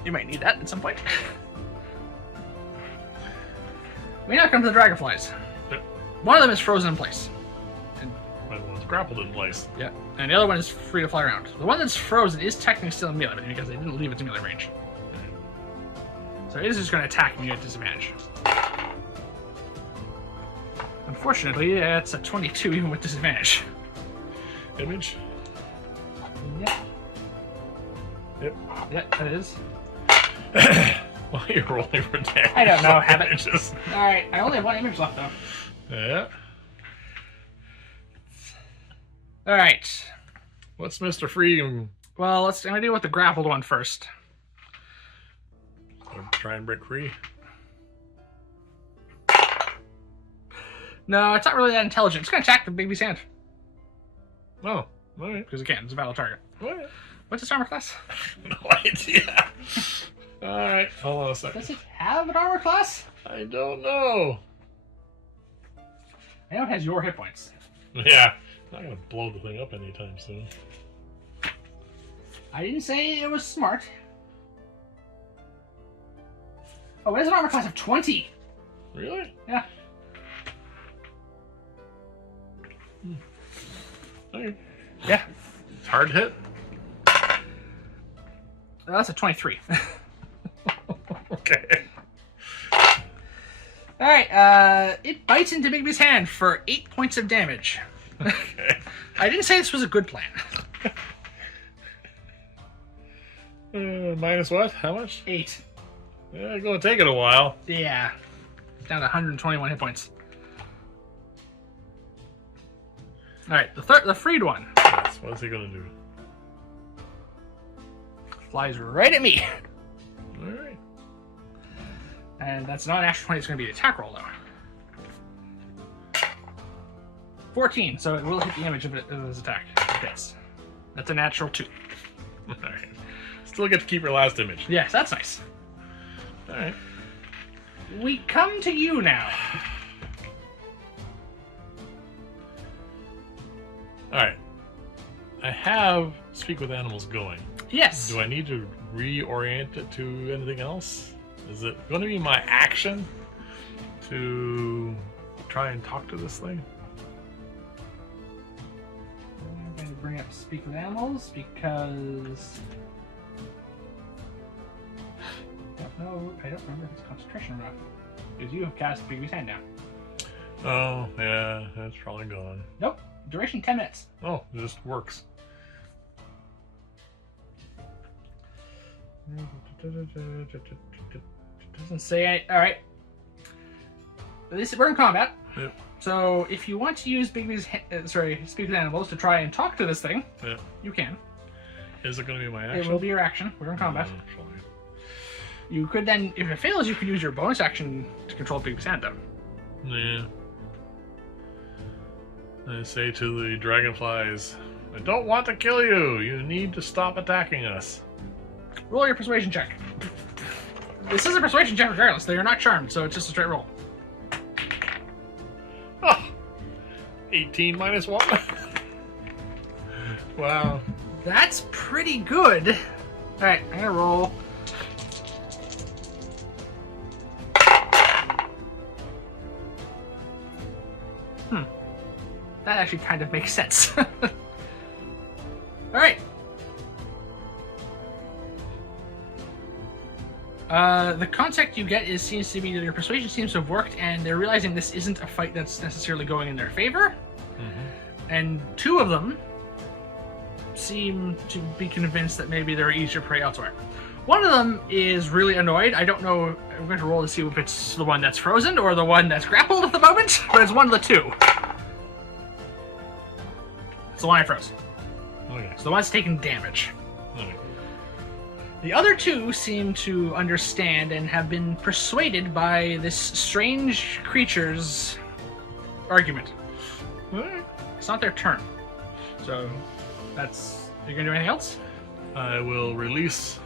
You might need that at some point. We now come to the dragonflies. Yep. One of them is frozen in place. My one's grappled in place. Yeah, and the other one is free to fly around. The one that's frozen is technically still in melee because they didn't leave it to melee range. So it is just going to attack me at disadvantage. Unfortunately, it's a 22 even with disadvantage. Image? Yep. Yep. Yep, that is. Well, you're rolling for damage. I don't know, have it. Just... Alright, I only have one image left though. Yeah. Alright. What's Mr. Free? Well, I'm going to deal with the grappled one first. Try and break free. No, it's not really that intelligent. It's going to attack the baby's hand. Oh, alright. Because it can. It's a battle target. What? What's its armor class? No idea. Alright, hold on a second. Does it have an armor class? I don't know. I know it has your hit points. Yeah, I'm not going to blow the thing up anytime soon. I didn't say it was smart. Oh, it has an armor class of 20. Really? Yeah. Okay. Yeah. It's hard hit. That's a 23. Okay. Alright, it bites into Bigby's hand for 8 points of damage. Okay. I didn't say this was a good plan. Minus what? How much? 8. Yeah, it's going to take it a while. Yeah. Down to 121 hit points. Alright, the freed one. Yes, what is he going to do? Flies right at me. Alright. And that's not an actual 20, it's going to be an attack roll, though. 14, so it will hit the image of his attack. It hits. That's a natural 2. Alright. Still get to keep your last image. Yes, that's nice. Alright. We come to you now. Alright. I have Speak with Animals going. Yes. Do I need to reorient it to anything else? Is it going to be my action to try and talk to this thing? I'm going to bring up Speak with Animals because I don't remember if it's concentration or not. Because you have cast Bigby's hand now. Oh, yeah, that's probably gone. Nope. Duration 10 minutes. Oh, it just works. Doesn't say any. Alright. We're in combat. Yep. So if you want to use Bigby's Speak with Animals to try and talk to this thing, Yep. you can. Is it going to be my action? It will be your action. We're in combat. Fine. You could then, if it fails, you could use your bonus action to control Bigby's hand, though. Yeah. I say to the dragonflies, I don't want to kill you. You need to stop attacking us. Roll your persuasion check. This is a persuasion check regardless. They are not charmed, so it's just a straight roll. Oh, 18 minus 1. Wow. That's pretty good. Alright, I'm gonna roll. That actually kind of makes sense. Alright. The contact you get seems to be that your persuasion seems to have worked, and they're realizing this isn't a fight that's necessarily going in their favor. And 2 of them seem to be convinced that maybe there are easier prey elsewhere. One of them is really annoyed. I don't know. I'm going to roll to see if it's the one that's frozen or the one that's grappled at the moment, but it's one of the 2. It's the one I froze. Okay. So the one's taking damage. Okay. The other 2 seem to understand and have been persuaded by this strange creature's argument. It's not their turn. So, that's... You're gonna do anything else? I will release...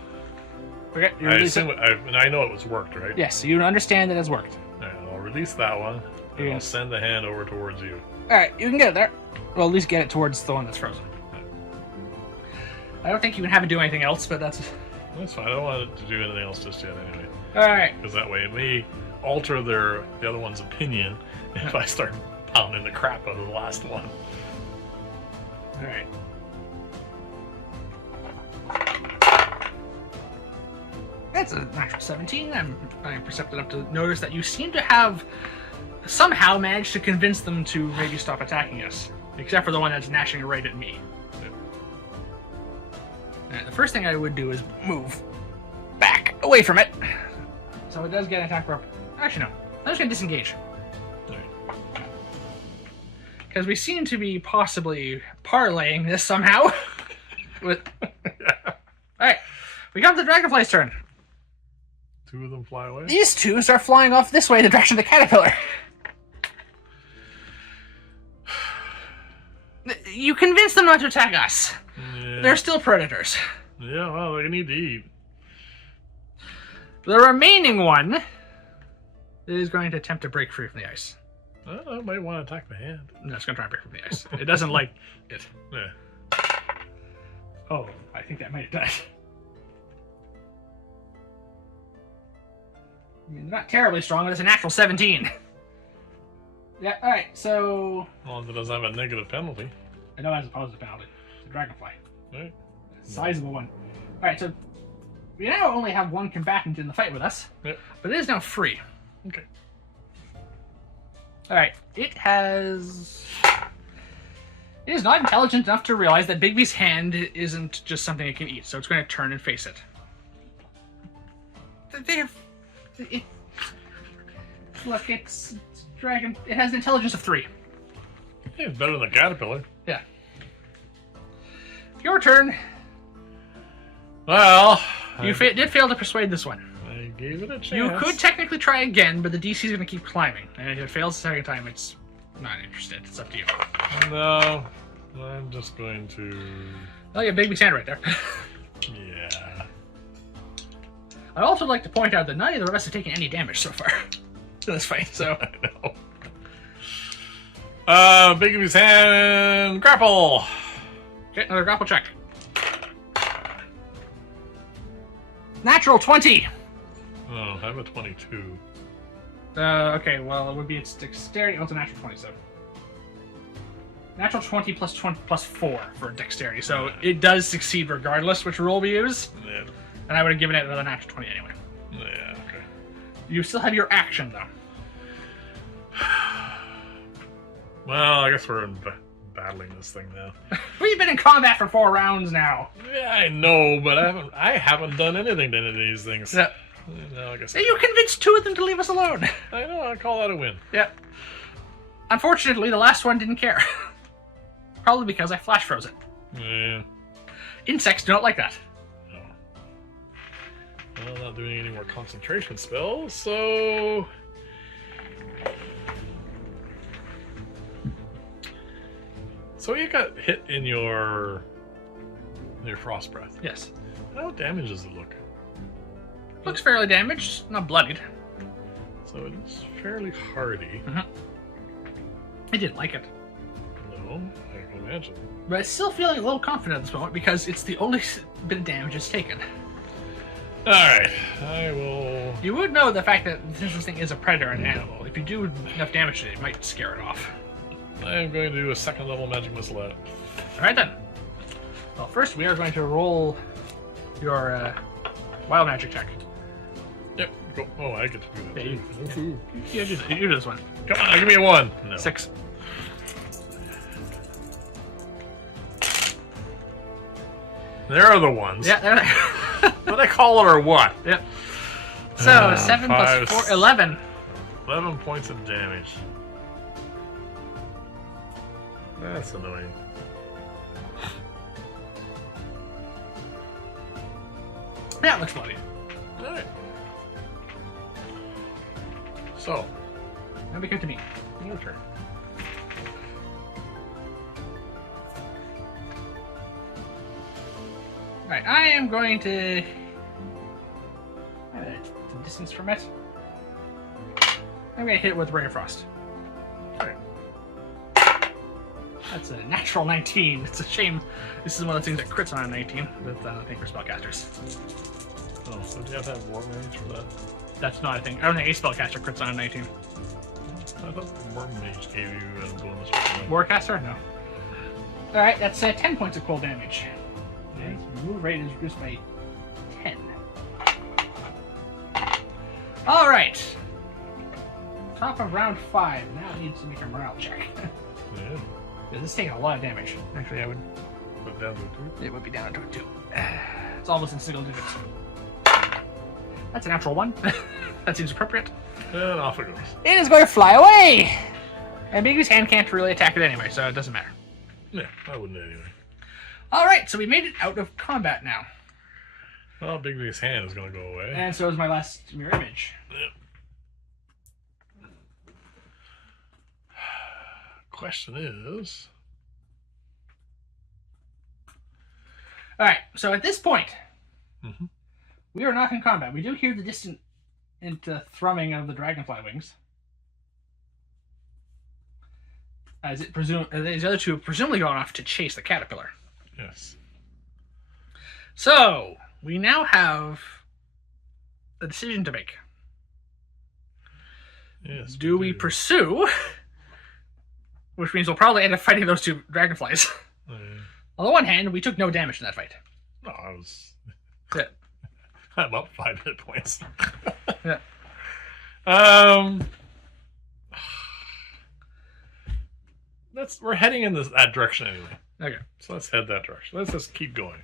Okay, you I release assume it. and I know it was worked, right? Yes, you understand that it's worked. Alright, I'll release that one, and Yeah. I'll send the hand over towards you. Alright, you can get it there. Well, at least get it towards the one that's frozen. I don't think you can have it do anything else, but that's... That's fine. I don't want it to do anything else just yet anyway. Alright. Because that way it may alter the other one's opinion if I start pounding the crap out of the last one. Alright. That's a natural 17. I'm perceptive enough to notice that you seem to have somehow managed to convince them to maybe stop attacking us. Except for the one that's gnashing right at me. Alright, the first thing I would do is move back away from it. So it does get an attack rope. Actually, no. I'm just going to disengage. Because we seem to be possibly parlaying this somehow. With... Alright, we come to the dragonfly's turn. 2 of them fly away? These 2 start flying off this way in the direction of the caterpillar. You convince them not to attack us. Yeah. They're still predators. Yeah, well, they need to eat. The remaining one is going to attempt to break free from the ice. I might want to attack the hand. No, it's going to try and break from the ice. It doesn't like it. Yeah. Oh, I think that might have died. I mean, not terribly strong, but it's a natural 17. Yeah, alright, so... Well, it doesn't have a negative penalty. I know it has a positive penalty. It's a dragonfly. Right. Sizable one. Alright, so we now only have 1 combatant in the fight with us. Yep. But it is now free. Okay. Alright, it is not intelligent enough to realize that Bigby's hand isn't just something it can eat, so it's going to turn and face it. Look, it's dragon. It has an intelligence of 3. Yeah, it's better than the caterpillar. Yeah. Your turn. Well, You did fail to persuade this one. I gave it a chance. You could technically try again, but the DC is going to keep climbing. And if it fails the second time, it's not interested. It's up to you. No, I'm just going to... Oh, yeah, Bigby's hand right there. Yeah. I'd also like to point out that neither of us have taken any damage so far in this fight, so... I know. Bigby's hand, grapple! Okay, another grapple check. Natural 20! Oh, I have a 22. Okay, well, it would be its dexterity. Oh, it's a natural 20, so... Natural 20 plus 4 for dexterity, so it does succeed regardless which roll we use. Yeah. And I would have given it another natural 20 anyway. Yeah, okay. You still have your action, though. Well, I guess we're battling this thing now. We've been in combat for 4 rounds now. Yeah, I know, but I haven't done anything to any of these things. Yeah. No, I guess You convinced 2 of them to leave us alone. I know, I call that a win. Yeah. Unfortunately, the last one didn't care. Probably because I flash froze it. Yeah. Insects do not like that. No. Well, I'm not doing any more concentration spells, so... So you got hit in your frost breath. Yes. How damaged does it look? Looks fairly damaged, not bloodied. So it's fairly hardy. I didn't like it. No, I can imagine. But it's still feeling a little confident at this moment because it's the only bit of damage it's taken. Alright, I will... You would know the fact that since this thing is a predator and animal, if you do enough damage to it, it might scare it off. I'm going to do a 2nd level magic missile at it. Alright then. Well, first we are going to roll your wild magic check. Yep, go. Oh, I get to do that. Yeah, too. You do this one. Come on, give me a 1. No. 6. They're the ones. Yeah, they're there. What I call it or what? Yep. So 7 5, plus 4, 11. 11 points of damage. That's annoying. Yeah, it looks bloody. Alright. So, Now we come to me. your turn. Alright, I am going to... the distance from it. I'm going to hit it with Ray of Frost. Alright. That's a natural 19. It's a shame. This is one of the things that crits on a 19. That's not a thing for spellcasters. Oh, so do you have to have war mage for that? That's not a thing. I don't think a spellcaster crits on a 19. I thought the war mage gave you a bonus. Warcaster? No. Alright, that's 10 points of cold damage. Okay, so the move rate is reduced by 10. Alright. Top of round 5. Now it needs to make a morale check. Yeah. This is taking a lot of damage. Actually, I would... Put it down to a 2. It would be down to a 2. It's almost in single digits. That's a natural 1. That seems appropriate. And off it goes. It is going to fly away! And Bigby's hand can't really attack it anyway, so it doesn't matter. Yeah, I wouldn't anyway. Alright, so we made it out of combat now. Well, Bigby's hand is going to go away. And so is my last mirror image. Yep. Question is... Alright, so at this point, Mm-hmm. we are not in combat. We do hear the distant thrumming of the dragonfly wings. As these other two have presumably gone off to chase the caterpillar. Yes. So, we now have a decision to make. Yes. Do we pursue? Which means we'll probably end up fighting those two dragonflies. On the one hand, we took no damage in that fight. No, I was... Yeah. I'm up 5 hit points. Yeah. We're heading in that direction anyway. Okay. So let's head that direction. Let's just keep going.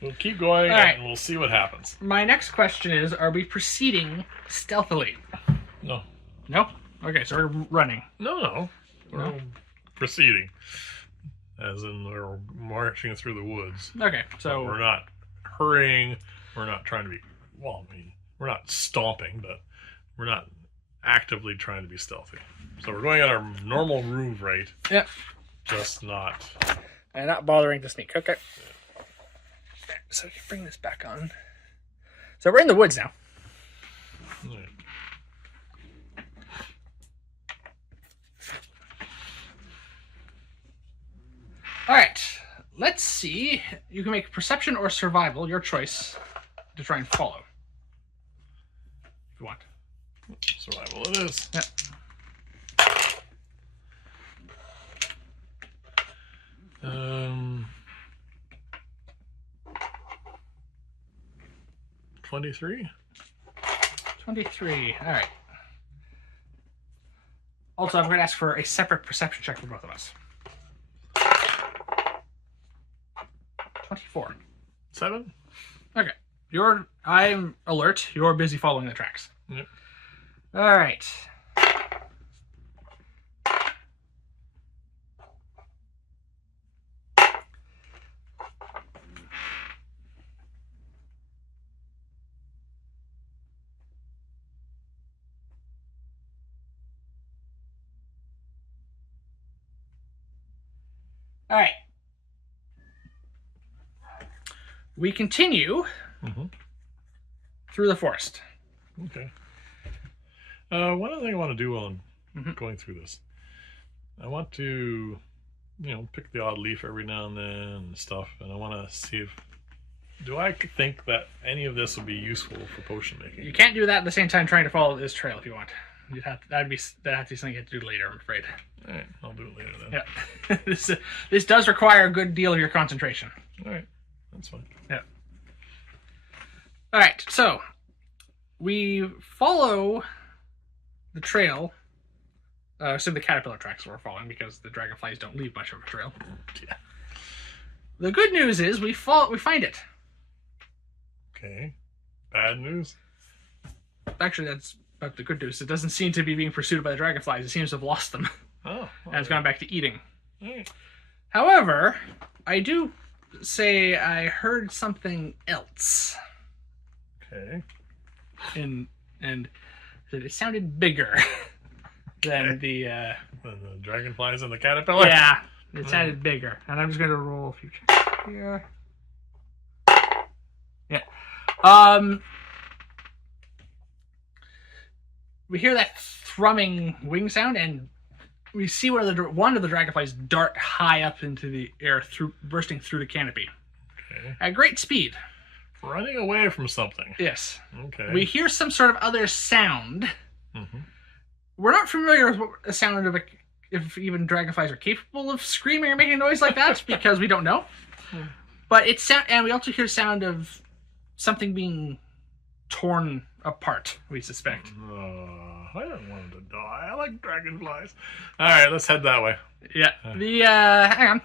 We'll keep going All right. and we'll see what happens. My next question is, are we proceeding stealthily? No. No? Okay, so we're running. No. We're No? proceeding. As in, we're marching through the woods. Okay, so... We're not hurrying. We're not trying to be... Well, I mean, we're not stomping, but we're not actively trying to be stealthy. So we're going at our normal move rate. Yep. Just not... And not bothering to sneak. Okay. So I can bring this back on. So we're in the woods now. Yeah. Alright. Let's see. You can make perception or survival, your choice, to try and follow. If you want. Survival it is. Yep. Um... 23? 23. Alright. Also, I'm going to ask for a separate perception check for both of us. 24. 7? Okay. I'm alert. You're busy following the tracks. Yep. Alright. Alright. We continue through the forest. Okay. One other thing I want to do while I'm going through this, I want to, pick the odd leaf every now and then and stuff, and I want to see do I think that any of this would be useful for potion making? You can't do that at the same time trying to follow this trail if you want. That'd have to be something you have to do later, I'm afraid. All right, I'll do it later then. Yeah. This does require a good deal of your concentration. All right, that's fine. Yeah. All right, so we follow the trail. So the caterpillar tracks we're following because the dragonflies don't leave much of a trail. Yeah. The good news is we find it. Okay. Bad news? Actually, that's about the good news. It doesn't seem to be being pursued by the dragonflies. It seems to have lost them. Oh. And it's gone back to eating. Right. However, I do say I heard something else. Okay. And it sounded bigger than the... And the dragonflies and the caterpillar? Yeah, it sounded bigger. And I'm just going to roll a few checks here. Yeah. We hear that thrumming wing sound, and we see one of the dragonflies dart high up into the air, bursting through the canopy. Okay. At great speed. Running away from something. Yes. Okay. We hear some sort of other sound. Mm-hmm. We're not familiar with the sound of if even dragonflies are capable of screaming or making noise like that, because we don't know. But and we also hear sound of something being torn apart, we suspect. I don't want him to die. I like dragonflies. Alright, let's head that way. Yeah. Hang on.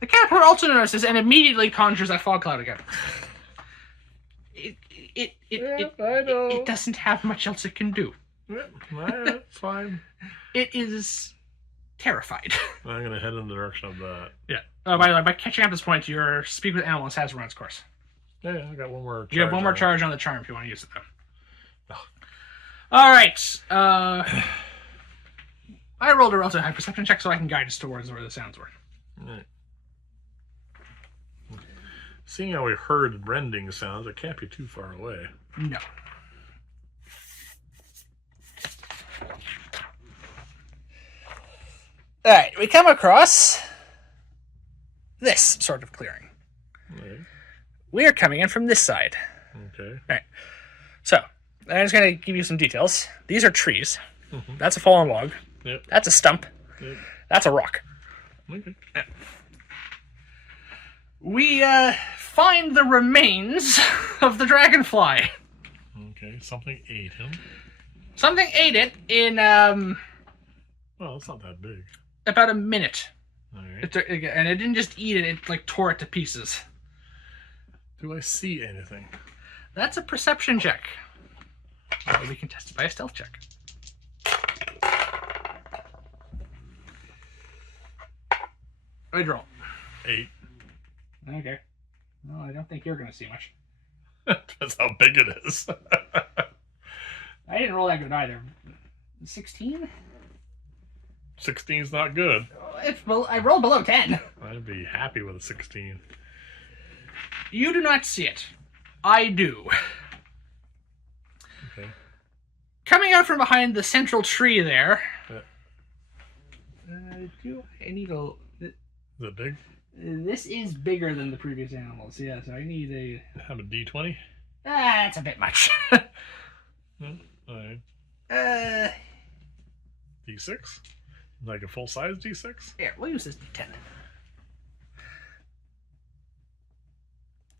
The caterpillar also notices and immediately conjures that fog cloud again. I know. It doesn't have much else it can do. That's fine. It is terrified. I'm going to head in the direction of that. Yeah. By the way, by catching up at this point, your speak with animals has run its course. Yeah, I got one more charge. You have one more charge on the charm if you want to use it, though. Oh. Alright. I rolled a relatively high perception check so I can guide us towards where the sounds were. Right. Seeing how we heard rending sounds, it can't be too far away. No. Alright, we come across this sort of clearing. Right. We are coming in from this side. Okay. Alright. So, I'm just going to give you some details. These are trees. Mm-hmm. That's a fallen log. Yep. That's a stump. Yep. That's a rock. Okay. We find the remains of the dragonfly. Okay, something ate him. Something ate it in Well, it's not that big. about a minute. Alright. And it didn't just eat it, it like tore it to pieces. Do I see anything? That's a perception check. Or we can test it by a stealth check. I'd roll. 8. Okay. No, I don't think you're going to see much. That's how big it is. I didn't roll that good either. 16? 16's not good. I rolled below 10. I'd be happy with a 16. You do not see it. I do. Okay. Coming out from behind the central tree there. Yeah. I need a... Is it big? This is bigger than the previous animals, yeah, so I need a... Have a D20? That's a bit much. Alright. Uh... D6? Like a full-size D6? Here, we'll use this D10.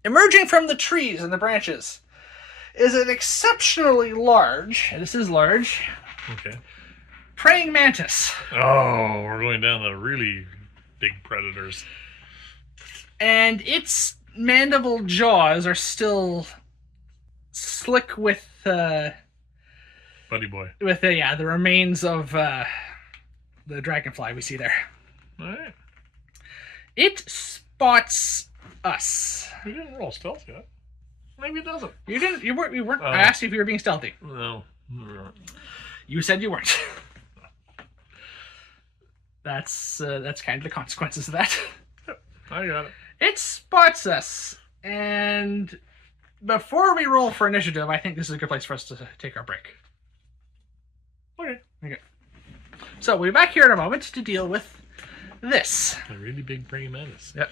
Emerging from the trees and the branches is an exceptionally large, and this is large, Okay. praying mantis. Oh, we're going down the really big predators. And its mandible jaws are still slick with Buddy boy. the remains of the dragonfly we see there. Alright. It spots us. We didn't roll stealth yet. Maybe it doesn't. You didn't. You weren't. I asked you if you were being stealthy. No. You said you weren't. That's kind of the consequences of that. I got it. It spots us, and before we roll for initiative, I think this is a good place for us to take our break. Okay. So we'll be back here in a moment to deal with this. A really big praying mantis. Yep.